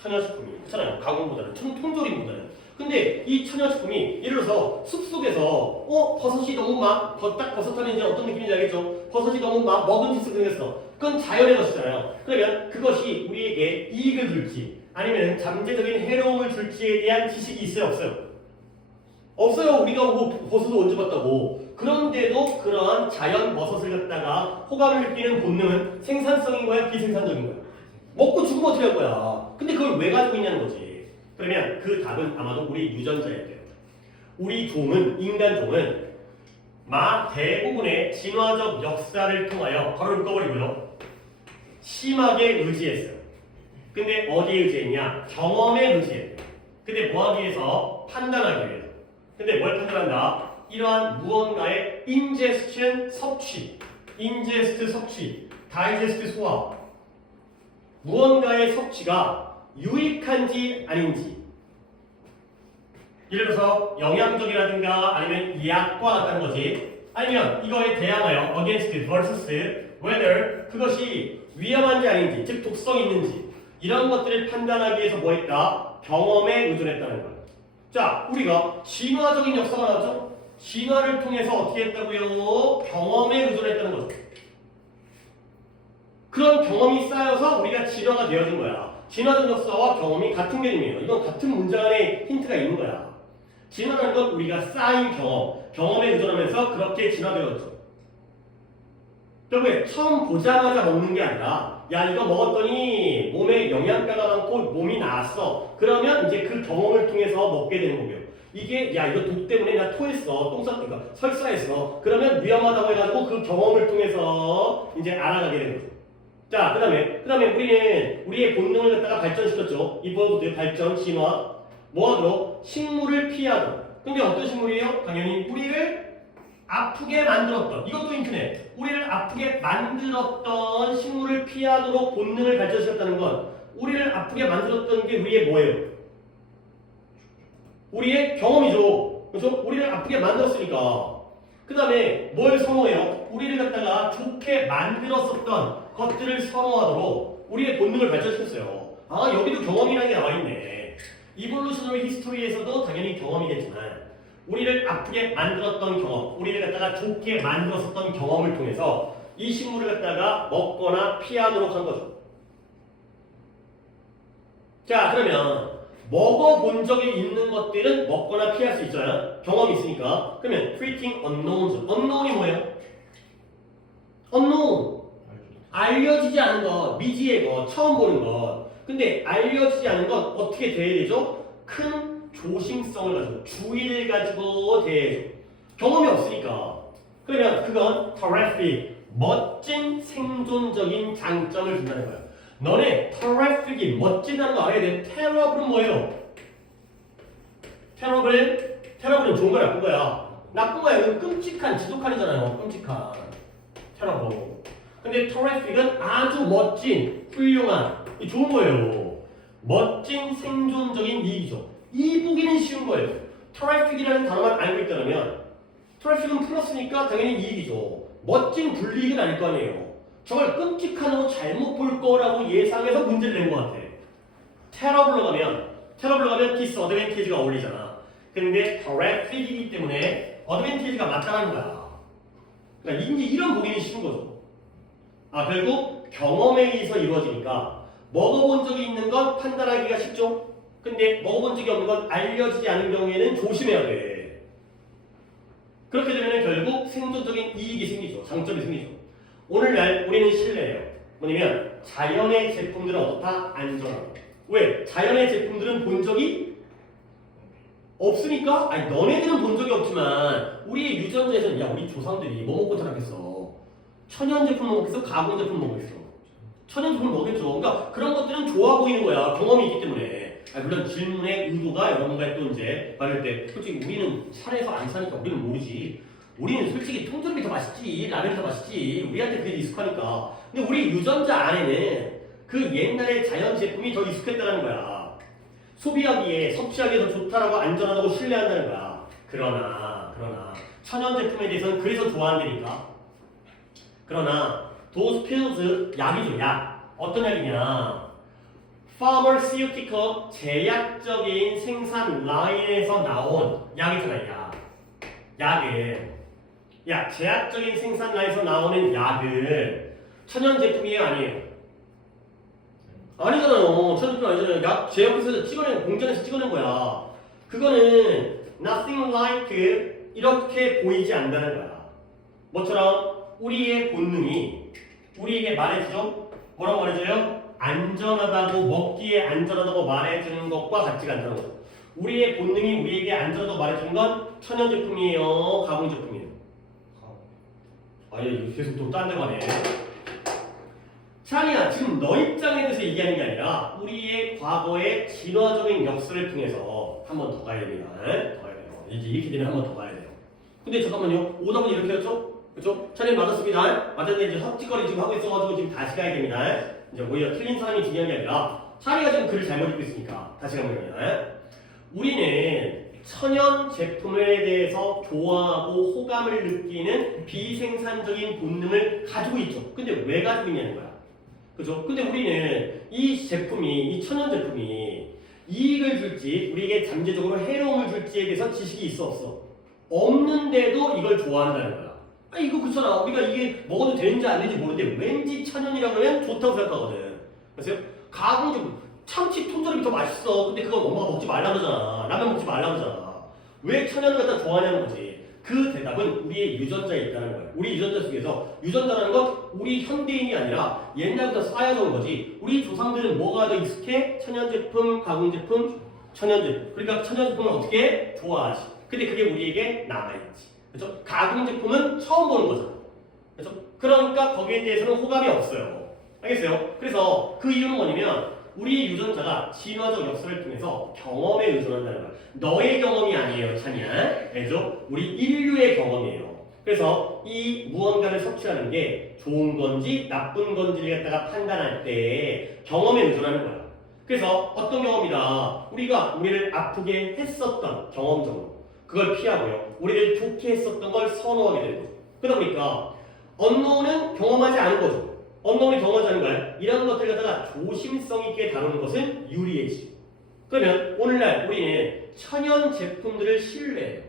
천연식품이 그렇잖아요. 가공보다는 통조림보다는. 근데 이 천연식품이 예를 들어서 숲속에서 버섯이 너무 막 딱 버섯하면 이제 어떤 느낌인지 알겠죠? 버섯이 너무 막 먹음직스럽게 생겼어. 그건 자연의 것이잖아요. 그러면 그것이 우리에게 이익을 줄지 아니면 잠재적인 해로움을 줄지에 대한 지식이 있어요? 없어요? 없어요. 우리가 뭐 버섯을 언제 봤다고. 그런데도 그러한 자연 버섯을 갖다가 호감을 느끼는 본능은 생산성인 거야? 비생산적인 거야? 먹고 죽으면 어떻게 할 거야? 근데 그걸 왜 가지고 있냐는 거지. 그러면 그 답은 아마도 우리 유전자일 거예요. 우리 종은, 인간 종은 대부분의 진화적 역사를 통하여 바로 묶어버리고요. 심하게 의지했어요. 근데 어디에 의지했냐? 경험에 의지했어요. 근데 뭐 하기 위해서? 판단하기 위해서. 근데 뭘 판단한다? 이러한 무언가의 ingestion 섭취, ingest 섭취, digest 소화. 무언가의 섭취가 유익한지 아닌지. 예를 들어서 영양적이라든가 아니면 약과 같다는 거지. 아니면 이거에 대항하여 against versus whether 그것이 위험한지 아닌지, 즉 독성이 있는지 이런 것들을 판단하기 위해서 뭐 했다? 경험에 의존했다는 거예요. 자, 우리가 진화적인 역사가 나왔죠? 진화를 통해서 어떻게 했다고요? 경험에 의존했다는 거죠. 그런 경험이 쌓여서 우리가 진화가 되어진 거야. 진화적 역사와 경험이 같은 개념이에요. 이건 같은 문장 안에 힌트가 있는 거야. 진화라는 건 우리가 쌓인 경험에 의존하면서 그렇게 진화되었죠. 그러면 처음 보자마자 먹는 게 아니라 야 이거 먹었더니 몸에 영양가가 많고 몸이 나았어. 그러면 이제 그 경험을 통해서 먹게 되는 거고요. 이게 야 이거 독 때문에 나 토했어. 똥 쌌니까 설사했어. 그러면 위험하다고 해가지고 그 경험을 통해서 이제 알아가게 되는 거죠. 자, 그 다음에 우리는 우리의 본능을 갖다가 발전시켰죠. 이번부터 발전, 진화. 뭐하도록? 식물을 피하도록. 근데 어떤 식물이에요? 당연히 우리를 아프게 만들었던, 이것도 힌트네. 우리를 아프게 만들었던 식물을 피하도록 본능을 발전시켰다는 건 우리를 아프게 만들었던 게 우리의 뭐예요? 우리의 경험이죠. 그렇죠? 우리를 아프게 만들었으니까. 그 다음에 뭘 선호해요? 우리를 갖다가 좋게 만들었었던 것들을 선호하도록 우리의 본능을 발전시켰어요. 아, 여기도 경험이라는 게 나와있네. 이볼루셔너리 히스토리에서도 당연히 경험이겠지만 우리를 아프게 만들었던 경험, 우리를 갖다가 좋게 만들었었던 경험을 통해서 이 식물을 갖다가 먹거나 피하도록 한 거죠. 자, 그러면 먹어본 적이 있는 것들은 먹거나 피할 수 있잖아요. 경험이 있으니까. 그러면 treating unknowns. unknown이 뭐예요? unknown. 알려지지 않은 것, 미지의 것, 처음 보는 것. 근데 알려지지 않은 건 어떻게 돼야 되죠? 큰 조심성을 가지고 주의를 가지고 대해줘. 경험이 없으니까. 그러면 그건 terrific, 멋진 생존적인 장점을 준다는 거야. 너네 terrific이 멋지다는 거 알아야 돼. terrible은 뭐예요? terrible은 좋은 거야, 나쁜 거야? 나쁜 거야. 이건 끔찍한, 지독한이잖아요. 끔찍한. terrible. 근데 terrific은 아주 멋진, 훌륭한, 좋은 거예요. 멋진 생존적인 이익이죠. 이 보기는 쉬운 거예요. terrific이라는 단어만 알고 있다면 트래픽은 플러스니까 당연히 이익이죠. 멋진 불이익은 아닐 거 아니에요. 정말 끔찍한 거 잘못 볼 거라고 예상해서 문제를 낸 것 같아. 테러블로 가면 디스어드밴티지가 어울리잖아. 근데 트래픽이기 때문에 어드밴티지가 맞다는 거야. 그러니까 이제 이런 보기는 쉬운 거죠. 결국 경험에 의해서 이루어지니까 먹어본 적이 있는 건 판단하기가 쉽죠. 근데 먹어본 적이 없는 건 알려지지 않은 경우에는 조심해야 돼. 그렇게 되면 결국 생존적인 이익이 생기죠. 장점이 생기죠. 오늘날 우리는 신뢰해요. 뭐냐면 자연의 제품들은 어떻다? 안전하다. 왜? 자연의 제품들은 본 적이 없으니까? 아니 너네들은 본 적이 없지만 우리의 유전자에서는 야 우리 조상들이 뭐 먹고 자랐겠어? 천연 제품 먹겠어? 가공 제품 먹겠어? 천연 제품 먹겠죠. 그러니까 그런 것들은 좋아 보이는 거야. 경험이 있기 때문에. 물론 질문의 의도가 여러분과 또 이제 말할 때 솔직히 우리는 산에서 안 사니까 우리는 모르지. 우리는 솔직히 통조림이 더 맛있지. 라면이 더 맛있지. 우리한테 그게 익숙하니까. 근데 우리 유전자 안에는 그 옛날의 자연 제품이 더 익숙했다는 거야. 소비하기에 섭취하기에 더 좋다라고 안전하다고 신뢰한다는 거야. 그러나 천연 제품에 대해서는 그래서 좋아한다니까. 그러나 those pills 약이죠. 약. 어떤 약이냐. pharmaceutical 제약적인 생산 라인에서 나온 약이잖아. 약은 제약적인 생산 라인에서 나오는 약은 천연 제품이에요, 아니에요? 아니잖아요. 천연 제품 아니잖아요. 약 제약회사에서 찍어낸 공장에서 찍어낸 거야. 그거는 nothing like 이렇게 보이지 않는다는 거야. 뭐처럼 우리의 본능이 우리에게 말해주죠. 뭐라고 말해줘요? 안전하다고 먹기에 안전하다고 말해주는 것과 같지가 않다는 거죠. 우리의 본능이 우리에게 안전하다고 말해주는 건 천연 제품이에요, 가공 제품이에요. 아니 계속 또 딴 데 가네. 찬이야, 지금 너 입장에 대해서 얘기하는 게 아니라 우리의 과거의 진화적인 역사를 통해서 한 번 더 가야 됩니다. 더 가야 돼요. 이제 이렇게 되면 한 번 더 가야 돼요. 근데 잠깐만요. 오답은 이렇게 했죠? 그렇죠? 찬이 맞았습니다. 맞았는데 이제 헛짓거리 지금 하고 있어가지고 지금 다시 가야 됩니다. 이제 오히려 틀린 사람이 중요한 게 아니라 찬이가 지금 글을 잘못 읽고 있으니까 다시 가면 됩니다. 우리는 천연 제품에 대해서 좋아하고 호감을 느끼는 비생산적인 본능을 가지고 있죠. 근데 왜 가지고 있냐는 거야. 그죠? 근데 우리는 이 천연 제품이 이익을 줄지, 우리에게 잠재적으로 해로움을 줄지에 대해서 지식이 있어, 없어? 없는데도 이걸 좋아한다는 거야. 이거 그렇잖아. 우리가 이게 먹어도 되는지 안 되는지 모르는데 왠지 천연이라고 하면 좋다고 생각하거든. 그래서 가공 제품, 참치 통조림이 더 맛있어. 근데 그건 엄마가 먹지 말라 그러잖아. 라면 먹지 말라 그러잖아. 왜 천연을 갖다 좋아하냐는 거지. 그 대답은 우리의 유전자에 있다는 거예요. 우리 유전자 속에서 유전자라는 건 우리 현대인이 아니라 옛날부터 쌓여놓은 거지. 우리 조상들은 뭐가 더 익숙해? 천연 제품, 가공 제품, 천연 제품. 그러니까 천연 제품을 어떻게 좋아하지. 근데 그게 우리에게 남아있지. 그렇죠? 가공 제품은 처음 보는 거잖아. 그렇죠? 그러니까 거기에 대해서는 호감이 없어요. 알겠어요? 그래서 그 이유는 뭐냐면 우리 유전자가 진화적 역사를 통해서 경험에 의존한다는 거야. 너의 경험이 아니에요, 찬이야. 그래서 우리 인류의 경험이에요. 그래서 이 무언가를 섭취하는 게 좋은 건지 나쁜 건지를 갖다가 판단할 때 경험에 의존하는 거야. 그래서 어떤 경험이다. 우리를 아프게 했었던 경험적으로 그걸 피하고요. 우리를 좋게 했었던 걸 선호하게 되는 거죠. 그러다 보니까 언노는 경험하지 않은 거죠. 언노는 경험하지 않은 거야. 이런 것들을 갖다가 조심성 있게 다루는 것은 유리해지. 그러면 오늘날 우리는 천연 제품들을 신뢰해요.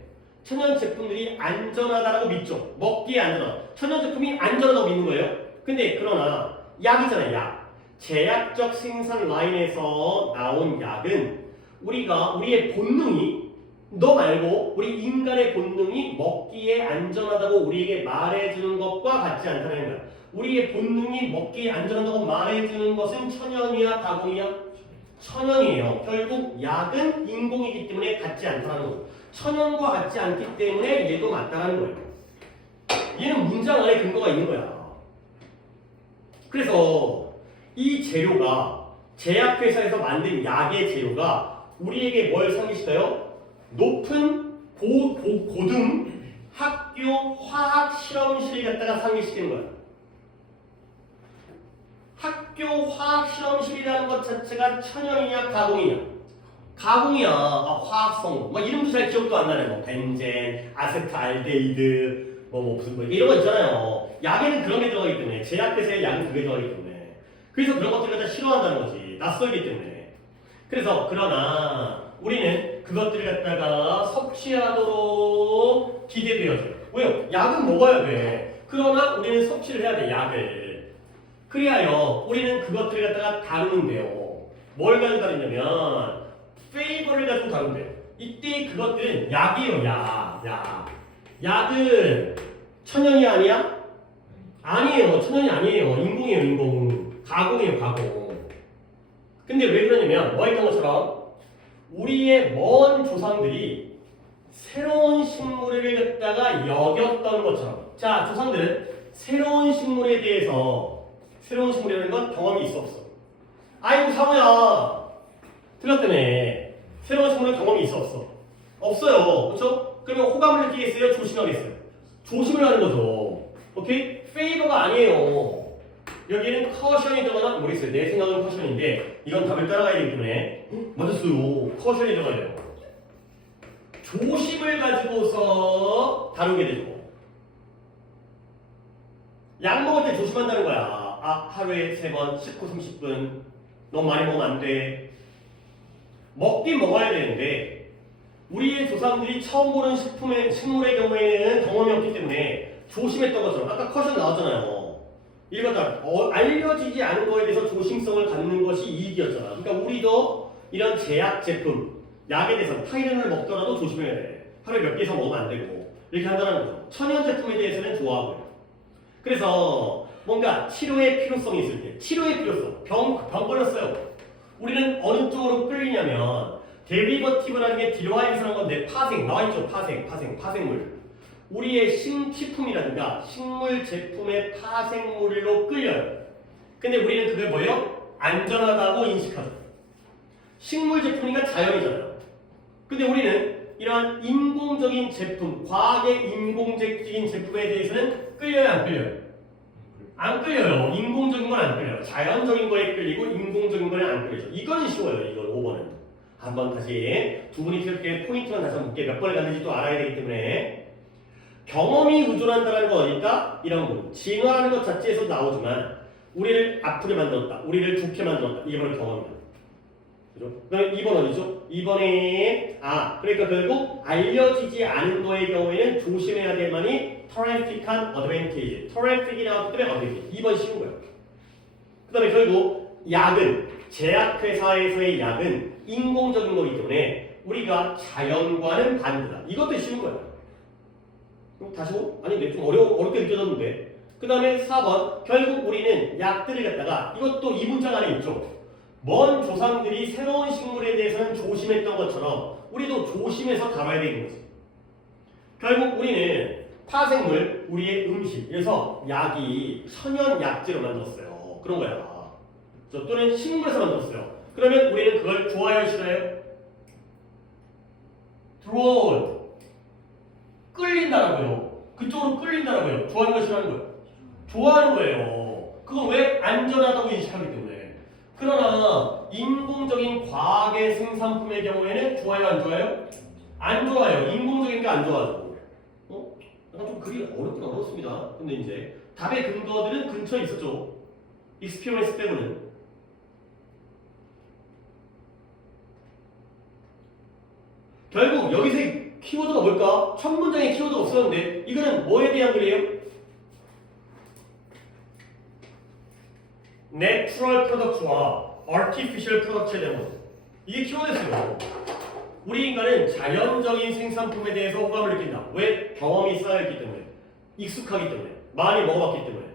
천연 제품들이 안전하다고 믿죠. 먹기에 안전하다. 천연 제품이 안전하다고 믿는 거예요. 근데 그러나 약이잖아요. 약. 제약적 생산 라인에서 나온 약은 우리의 본능이 너 말고 우리 인간의 본능이 먹기에 안전하다고 우리에게 말해주는 것과 같지 않다는 거야. 우리의 본능이 먹기에 안전하다고 말해주는 것은 천연이야, 가공이야? 천연이에요. 결국 약은 인공이기 때문에 같지 않다는 거예요. 천연과 같지 않기 때문에 얘도 맞다는 거예요. 얘는 문장 안에 근거가 있는 거야. 그래서 이 재료가 제약회사에서 만든 약의 재료가 우리에게 뭘 상기시켜요? 높은 고등 학교 화학 실험실을 갖다가 상기시키는 거야. 학교 화학 실험실이라는 것 자체가 천연이냐 가공이냐? 가공이야. 아, 화학성 막 이름도 잘 기억도 안 나네. 뭐 벤젠, 아세트알데히드 무슨 이런 거 있잖아요. 약에는 그런 게 들어가기 때문에 제약회사의 약은 그게 들어가기 때문에 그래서 그런 것들을 갖다 싫어한다는 거지. 낯설기 때문에. 그래서 그러나 우리는 그것들을 갖다가 섭취하도록 기대되어져요. 왜요? 약은 먹어야 돼. 그러나 우리는 섭취를 해야 돼. 약을. 그리하여 우리는 그것들을 갖다가 다루는데요. 뭘 가지고 다루냐면 페이버를 가지고 다룬대요. 이때 그것들은 약이에요. 약은 천연이 아니야? 아니에요. 천연이 아니에요. 인공이에요. 인공. 가공이에요. 가공. 근데 왜 그러냐면 뭐 했던 것처럼 우리의 먼 조상들이 새로운 식물을 갖다가 여겼던 것처럼 자, 조상들은 새로운 식물에 대해서 새로운 식물이라는 건 경험이 있어 없어? 아이고 사모야 틀렸다며. 새로운 식물은 경험이 있어 없어? 없어요. 그렇죠? 그러면 호감을 느끼겠어요? 조심하겠어요? 조심을 하는 거죠. 오케이? 페이버가 아니에요. 여기는 커션이 들어가나 모르겠어요. 내 생각은 커션인데 이건 답을 따라가야 되기 때문에 맞았어요. 커션이 들어가야 돼요. 조심을 가지고서 다루게 되죠. 약 먹을 때 조심한다는 거야. 아, 하루에 3번, 19, 30분 너무 많이 먹으면 안 돼. 먹긴 먹어야 되는데 우리의 조상들이 처음 보는 식물의 경우에는 경험이 없기 때문에 조심했던 것처럼 아까 커션 나왔잖아요. 읽었다. 알려지지 않은 거에 대해서 조심성을 갖는 것이 이익이었잖아. 그러니까 우리도 이런 제약 제품, 약에 대해서 타이레놀을 먹더라도 조심해야 돼. 하루에 몇 개 이상 먹으면 안 되고 이렇게 한다는 거죠. 천연 제품에 대해서는 좋아하고요. 그래서 뭔가 치료의 필요성이 있을 때 치료의 필요성, 병 걸렸어요. 우리는 어느 쪽으로 끌리냐면 데리버티브라는 게 디로하이브스라는 건데 파생 나와있죠. 파생물. 우리의 식품이라든가 식물 제품의 파생물로 끌려요. 근데 우리는 그게 뭐예요? 안전하다고 인식하죠. 식물 제품이니까 자연이잖아요. 근데 우리는 이러한 인공적인 제품, 과학의 인공적인 제품에 대해서는 끌려요, 안 끌려요? 안 끌려요. 인공적인 건 안 끌려요. 자연적인 거에 끌리고 인공적인 거는 안 끌리죠. 이거는 쉬워요. 이건 5번은. 한번 다시 두 분이 이렇게 포인트만 다시 한번 몇 번을 갔는지 또 알아야 되기 때문에 경험이 의존한다는 건 어디까? 이런 거. 진화하는 것 자체에서 나오지만 우리를 아프게 만들었다. 우리를 좋게 만들었다. 이게 바로 경험이다. 그죠? 그 다음에 2번 어디죠? 2번에 그러니까 결국 알려지지 않은 거의 경우에는 조심해야 될 만이 터래픽한 어드밴티지. 터래픽이 나왔기 때문에 어드밴티지. 2번 쉬운 거예요. 그 다음에 결국 약은 제약회사에서의 약은 인공적인 거기 때문에 우리가 자연과는 반대다. 이것도 쉬운 거예요. 다시 아니 좀 어렵게 느껴졌는데 그 다음에 4번 결국 우리는 약들을 갖다가 이것도 이 문장 안에 있죠. 먼 조상들이 새로운 식물에 대해서는 조심했던 것처럼 우리도 조심해서 다뤄야 되는 거지. 결국 우리는 파생물, 우리의 음식 그래서 약이 천연 약재로 만들었어요. 그런 거야. 또는 식물에서 만들었어요. 그러면 우리는 그걸 좋아해요, 싫어해요? drawn 끌린다라고요. 그쪽으로 끌린다라고요. 좋아하는 거 싫어하는 거예요? 좋아하는 거예요. 그건 왜? 안전하다고 인식하기 때문에. 그러나 인공적인 과학의 생산품의 경우에는 좋아요, 안 좋아요? 안 좋아요. 인공적이니까 안 좋아하죠. 약간 좀 그리 어렵긴 어렵습니다. 근데 이제 답의 근거들은 근처에 있었죠. 익스피리언스 빼고는. 결국 여기서 키워드가 뭘까? 첫 문장에 키워드가 없었는데 이거는 뭐에 대한 글이에요? Natural Product와 Artificial Product에 대한 거. 이게 키워드였어요. 우리 인간은 자연적인 생산품에 대해서 호감을 느낀다. 왜? 경험이 쌓여있기 때문에. 익숙하기 때문에. 많이 먹어봤기 때문에.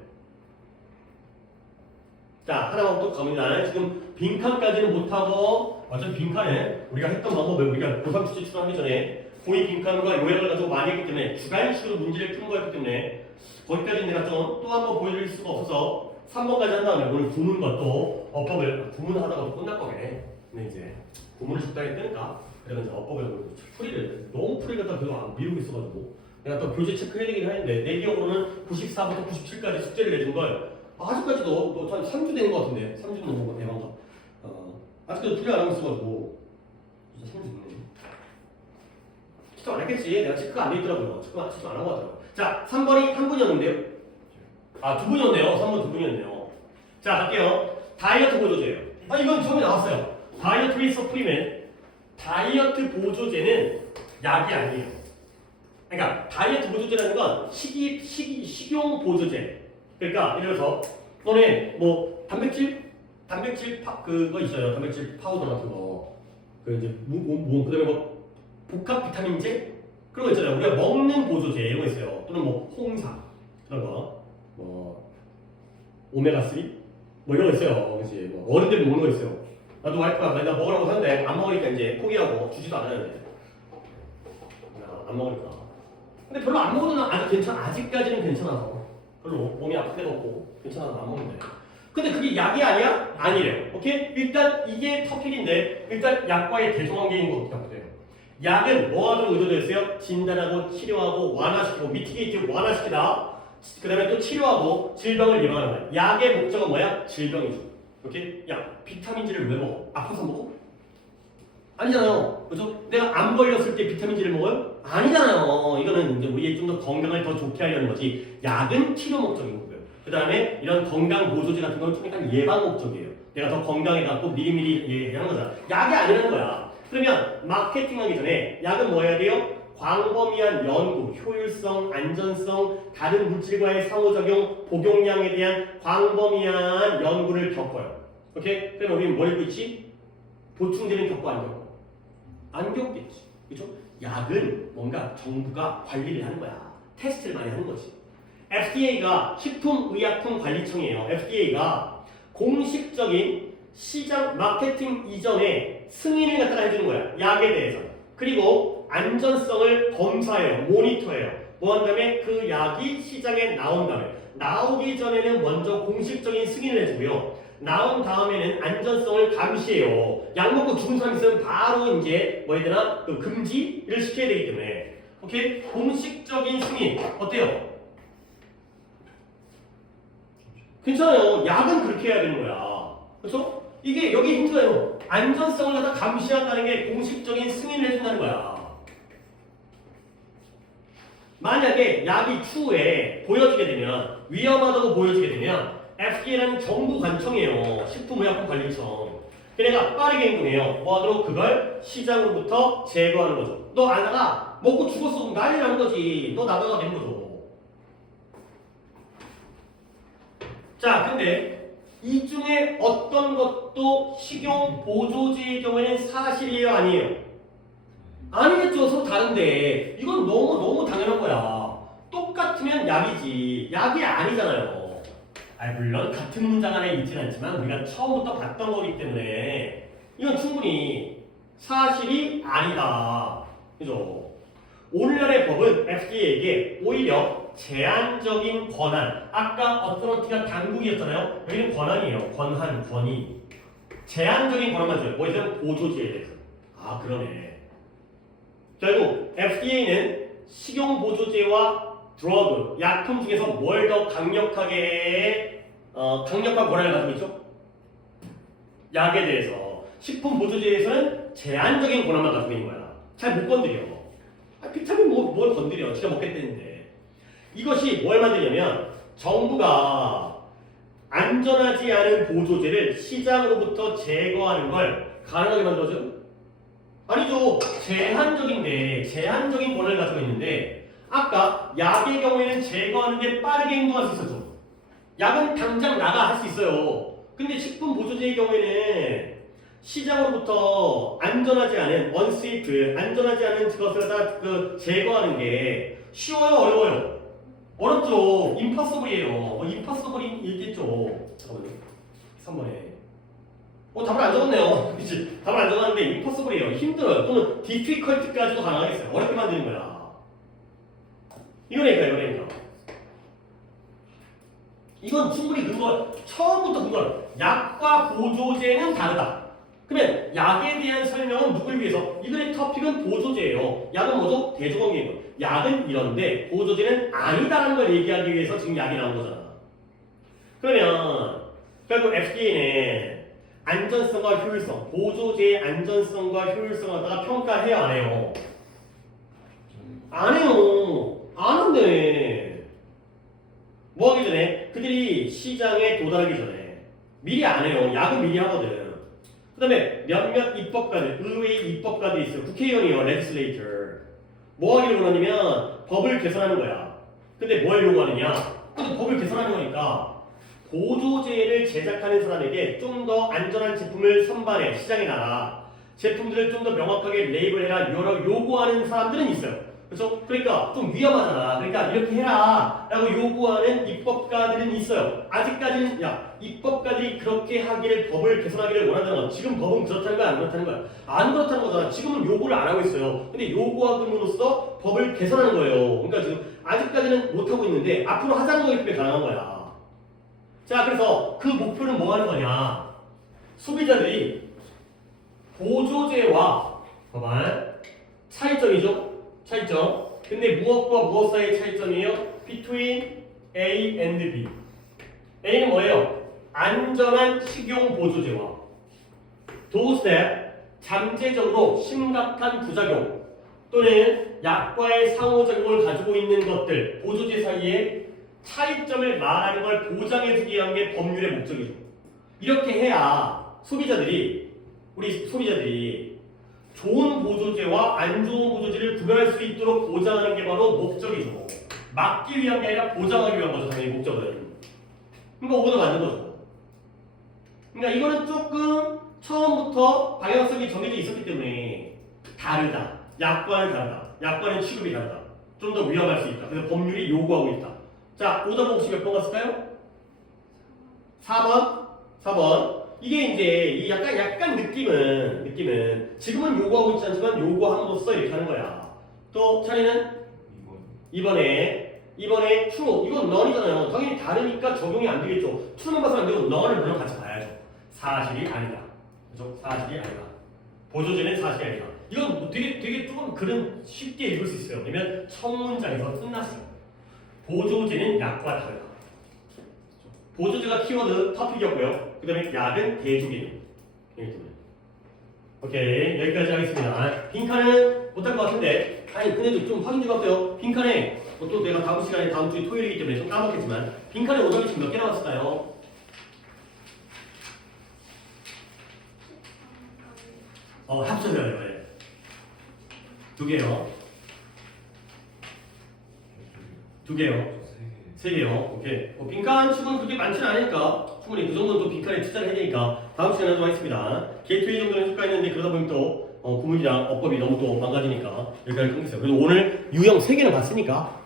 자, 하나만 또 갑니다. 지금 빈칸까지는 못하고 어차피 빈칸에 우리가 했던 방법을 우리가 고3 출제 출하기 전에 고의 빈칸과 요약을 가지고 많이 했기 때문에 주관식으로 문제를 푸는 거였기 때문에 거기까지 내가 좀 또 한 번 보여드릴 수가 없어서 3번까지 한 다음에 오늘 구문과 또 어법을 구문하다가 끝날 거네. 근데 이제 구문을 적당히 뜨니까 그래서 이제 어법을 풀이를 너무 풀이가 다 그거 미루고 있어가지고 내가 또 교재 체크해야 되긴 하는데 내 기억으로는 94부터 97까지 숙제를 내준 걸 아직까지도 한 3주 된 것 같은데 3주 넘은 거 대박가 아직까지 풀이 안 하고 있어가지고 진짜 3주 됐네. 체크 안 했겠지. 내가 체크가 안 돼 있더라고요. 체크 안 하고 하더라고요. 자 3번이 한 분이었는데요. 아 2분이었네요. 3번 2분이었네요. 자 갈게요. 다이어트 보조제예요. 아 이건 처음에 나왔어요. 다이어트 서플리멘. 다이어트 보조제는 약이 아니에요. 그러니까 다이어트 보조제라는 건 식용 보조제. 그러니까 예를 들어서 너네 뭐 단백질 그거 있어요. 단백질 파우더 같은 거. 그 이제 그다음에 뭐 복합 비타민제 그런 거 있잖아요. 우리가 먹는 보조제 이런 거 있어요. 또는 뭐 홍삼 그런 거, 뭐 오메가 3 뭐 이런 거 있어요. 그렇지. 뭐 어른들 먹는 거 있어요. 나도 와이프가 나 먹으라고 하는데 안 먹으니까 이제 포기하고 주지도 않아요. 안 먹으니까. 근데 별로 안 먹어도 아직까지는 괜찮아서 별로 몸이 아플 때도 없고 괜찮아서 안 먹는데. 근데 그게 약이 아니야? 아니래요. 오케이? 일단 이게 터픽인데 일단 약과의 대조관계인 거 보세요. 약은 뭐 하도록 의도되어 있어요? 진단하고 치료하고 완화시키고 미티게이트 완화시키다. 그 다음에 또 치료하고 질병을 예방하는 거야. 약의 목적은 뭐야? 질병이죠. 오케이? 야 비타민제를 왜 먹어? 아파서 먹어? 아니잖아요. 그죠? 내가 안 걸렸을 때 비타민제를 먹어요? 아니잖아요. 이거는 이제 우리의 좀 더 건강을 더 좋게 하려는 거지. 약은 치료 목적인 거고요. 그 다음에 이런 건강 보조제 같은 건 좀 약간 예방 목적이에요. 내가 더 건강해갖고 미리미리 하는 거잖아. 약이 아니라는 거야. 그러면 마케팅하기 전에 약은 뭐 해야 돼요? 광범위한 연구, 효율성, 안전성, 다른 물질과의 상호작용, 복용량에 대한 광범위한 연구를 겪어요. 오케이? 그러면 우리는 뭘 읽고 있지? 보충제는 겪고 안 겪고? 안 겪겠지. 그렇죠? 약은 뭔가 정부가 관리를 하는 거야. 테스트를 많이 하는 거지. FDA가 식품의약품관리청이에요. FDA가 공식적인 시장 마케팅 이전에 승인을 갖다가 해주는 거야. 약에 대해서. 그리고 안전성을 검사해요. 모니터해요. 뭐 한 다음에 그 약이 시장에 나온 다음에 나오기 전에는 먼저 공식적인 승인을 해주고요. 나온 다음에는 안전성을 감시해요. 약 먹고 죽은 사람 있으면 바로 이제 뭐 해야 되나? 그 금지를 시켜야 되기 때문에. 오케이? 공식적인 승인. 어때요? 괜찮아요. 약은 그렇게 해야 되는 거야. 그렇죠? 이게 여기 힌트예요. 안전성을 갖다 감시한다는 게 공식적인 승인을 해준다는 거야. 만약에 약이 추후에 보여지게 되면 위험하다고 보여지게 되면 FDA라는 정부 관청이에요. 식품의약품관리청. 걔네가 빠르게 행동해요. 뭐 하도록 그걸 시장으로부터 제거하는 거죠. 너 안 나가? 먹고 죽었어. 난리 나는 거지. 너 나가가 되는 거죠. 자, 근데 이 중에 어떤 것도 식용 보조제의 경우에는 사실이에요, 아니에요? 아니겠죠. 서로 다른데 이건 너무 당연한 거야. 똑같으면 약이지. 약이 아니잖아요. 물론 같은 문장 안에 있지는 않지만 우리가 처음부터 봤던 거기 때문에 이건 충분히 사실이 아니다. 그죠? 오늘날의 법은 FDA에게 오히려 제한적인 권한. 아까 어토리티가 당국이었잖아요. 여기는 권한이에요. 권위. 제한적인 권한만 줘요. 뭐냐면 보조제에 대해서. 아 그러네. 결국 FDA는 식용보조제와 드러그, 약품 중에서 뭘 더 강력한 권한을 가지고 있죠? 약에 대해서. 식품보조제에서는 제한적인 권한만 가지고 있는 거야. 잘 못 건드려. 비타민 뭘 건드려. 진짜 먹겠다는데. 이것이 뭘 만드냐면 정부가 안전하지 않은 보조제를 시장으로부터 제거하는 걸 가능하게 만들어줘요? 아니죠. 제한적인 권한을 가지고 있는데 아까 약의 경우에는 제거하는데 빠르게 행동할 수 있었죠. 약은 당장 나가 할 수 있어요. 근데 식품 보조제의 경우에는 시장으로부터 안전하지 않은 언세이프, 안전하지 않은 것을 다 제거하는 게 쉬워요, 어려워요? 어렵죠. 임파서블이에요. 임파서블이 있겠죠. 잠깐만요. 3번에 답을 안 적었네요. 그치? 답을 안 적었는데 impossible이에요. 힘들어요. 또는 difficult까지도 가능하겠어요. 어렵게 만드는 거야. 이거니까. 이건 충분히 처음부터 근거. 약과 보조제는 다르다. 그러면 약에 대한 설명은 누굴 위해서? 이번의 토픽은 보조제예요. 약은 뭐죠? 대조관계예요. 약은 이런데 보조제는 아니다라는 걸 얘기하기 위해서 지금 약이 나온 거잖아. 그러면 결국 FDA는 안전성과 효율성, 보조제의 안전성과 효율성을 갖다가 평가해야 안 해요? 안 해요. 안 한대. 뭐 하기 전에? 그들이 시장에 도달하기 전에 미리 안 해요. 약은 미리 하거든. 그 다음에 몇몇 입법가들, 의회의 입법가들이 있어요. 국회의원이요, legislator. 뭐 하기를 원하냐면 법을 개선하는 거야. 근데 뭘 요구하느냐? 근데 법을 개선하는 거니까 보조제를 제작하는 사람에게 좀 더 안전한 제품을 선발해, 시장에 나가. 제품들을 좀 더 명확하게 레이블해라, 여러 요구하는 사람들은 있어요. 그래서 그러니까 좀 위험하잖아. 그러니까 이렇게 해라 라고 요구하는 입법가들은 있어요. 아직까지는 입법가들이 그렇게 하기를, 법을 개선하기를 원한다는 건 지금 법은 그렇다는 거야, 안 그렇다는 거야? 안 그렇다는 거잖아. 지금은 요구를 안 하고 있어요. 근데 요구함으로써 법을 개선하는 거예요. 그러니까 지금 아직까지는 못하고 있는데 앞으로 하자는 거기 때문에 가능한 거야. 자, 그래서 그 목표는 뭐 하는 거냐? 소비자들이 보조제와 차이점이죠. 차이점. 근데 무엇과 무엇 사이의 차이점이에요? Between A and B. A는 뭐예요? 안전한 식용 보조제와 those that 잠재적으로 심각한 부작용 또는 약과의 상호작용을 가지고 있는 것들, 보조제 사이의 차이점을 말하는 걸 보장해주기 위한 게 법률의 목적이죠. 이렇게 해야 우리 소비자들이 좋은 보조제와 안 좋은 보조제를 구별할 수 있도록 보장하는 게 바로 목적이죠. 막기 위한 게 아니라 보장하기 위한 거죠, 당연히 목적은. 그러니까 오보다 맞는 거죠. 그러니까 이거는 조금 처음부터 방향성이 정해져 있었기 때문에 다르다. 약과는 다르다. 약과는 취급이 다르다. 좀 더 위험할 수 있다. 그래서 법률이 요구하고 있다. 자, 오답 혹시 몇 번 갔을까요? 4번. 이게 이제 이 약간 느낌은 지금은 요구하고 있지 않지만 요구함으로써 이렇게 하는 거야. 또 차례는 2번에 true. 이건 none이잖아요. 당연히 다르니까 적용이 안 되겠죠. true만 봐서 안 되고 none을 물론 같이 봐야죠. 사실이 아니다. 그죠? 사실이 아니다. 보조제는 사실이 아니다. 이건 뭐 되게 조금 글은 쉽게 읽을 수 있어요. 왜냐면 첫 문장에서 끝났어요. 보조제는 약과 다르다. 보조제가 키워드 토픽이었고요. 그 다음에 약은 대조개념. 오케이, 여기까지 하겠습니다. 빈칸은 못할 것 같은데, 아니 근데도 좀 확인 좀 할게요. 빈칸에 또 내가 다음 시간에 다음 주 토요일이기 때문에 좀 까먹겠지만 빈칸에 오답이 지금 몇 개 나왔을까요? 합쳐져요. 네. 2개요. 2개요. 3개요. 오케이. 빈칸 수는 그렇게 많지는 않으니까 충분히 그 정도는 또 빈칸에 투자를 해야 되니까 다음 시간에 하도록 하겠습니다. 게이트웨이 정도는 효과했는데 그러다 보면 또 구문이랑 어법이 너무 또 망가지니까 여기까지 끊겠어요. 그래서 오늘 유형 3개는 봤으니까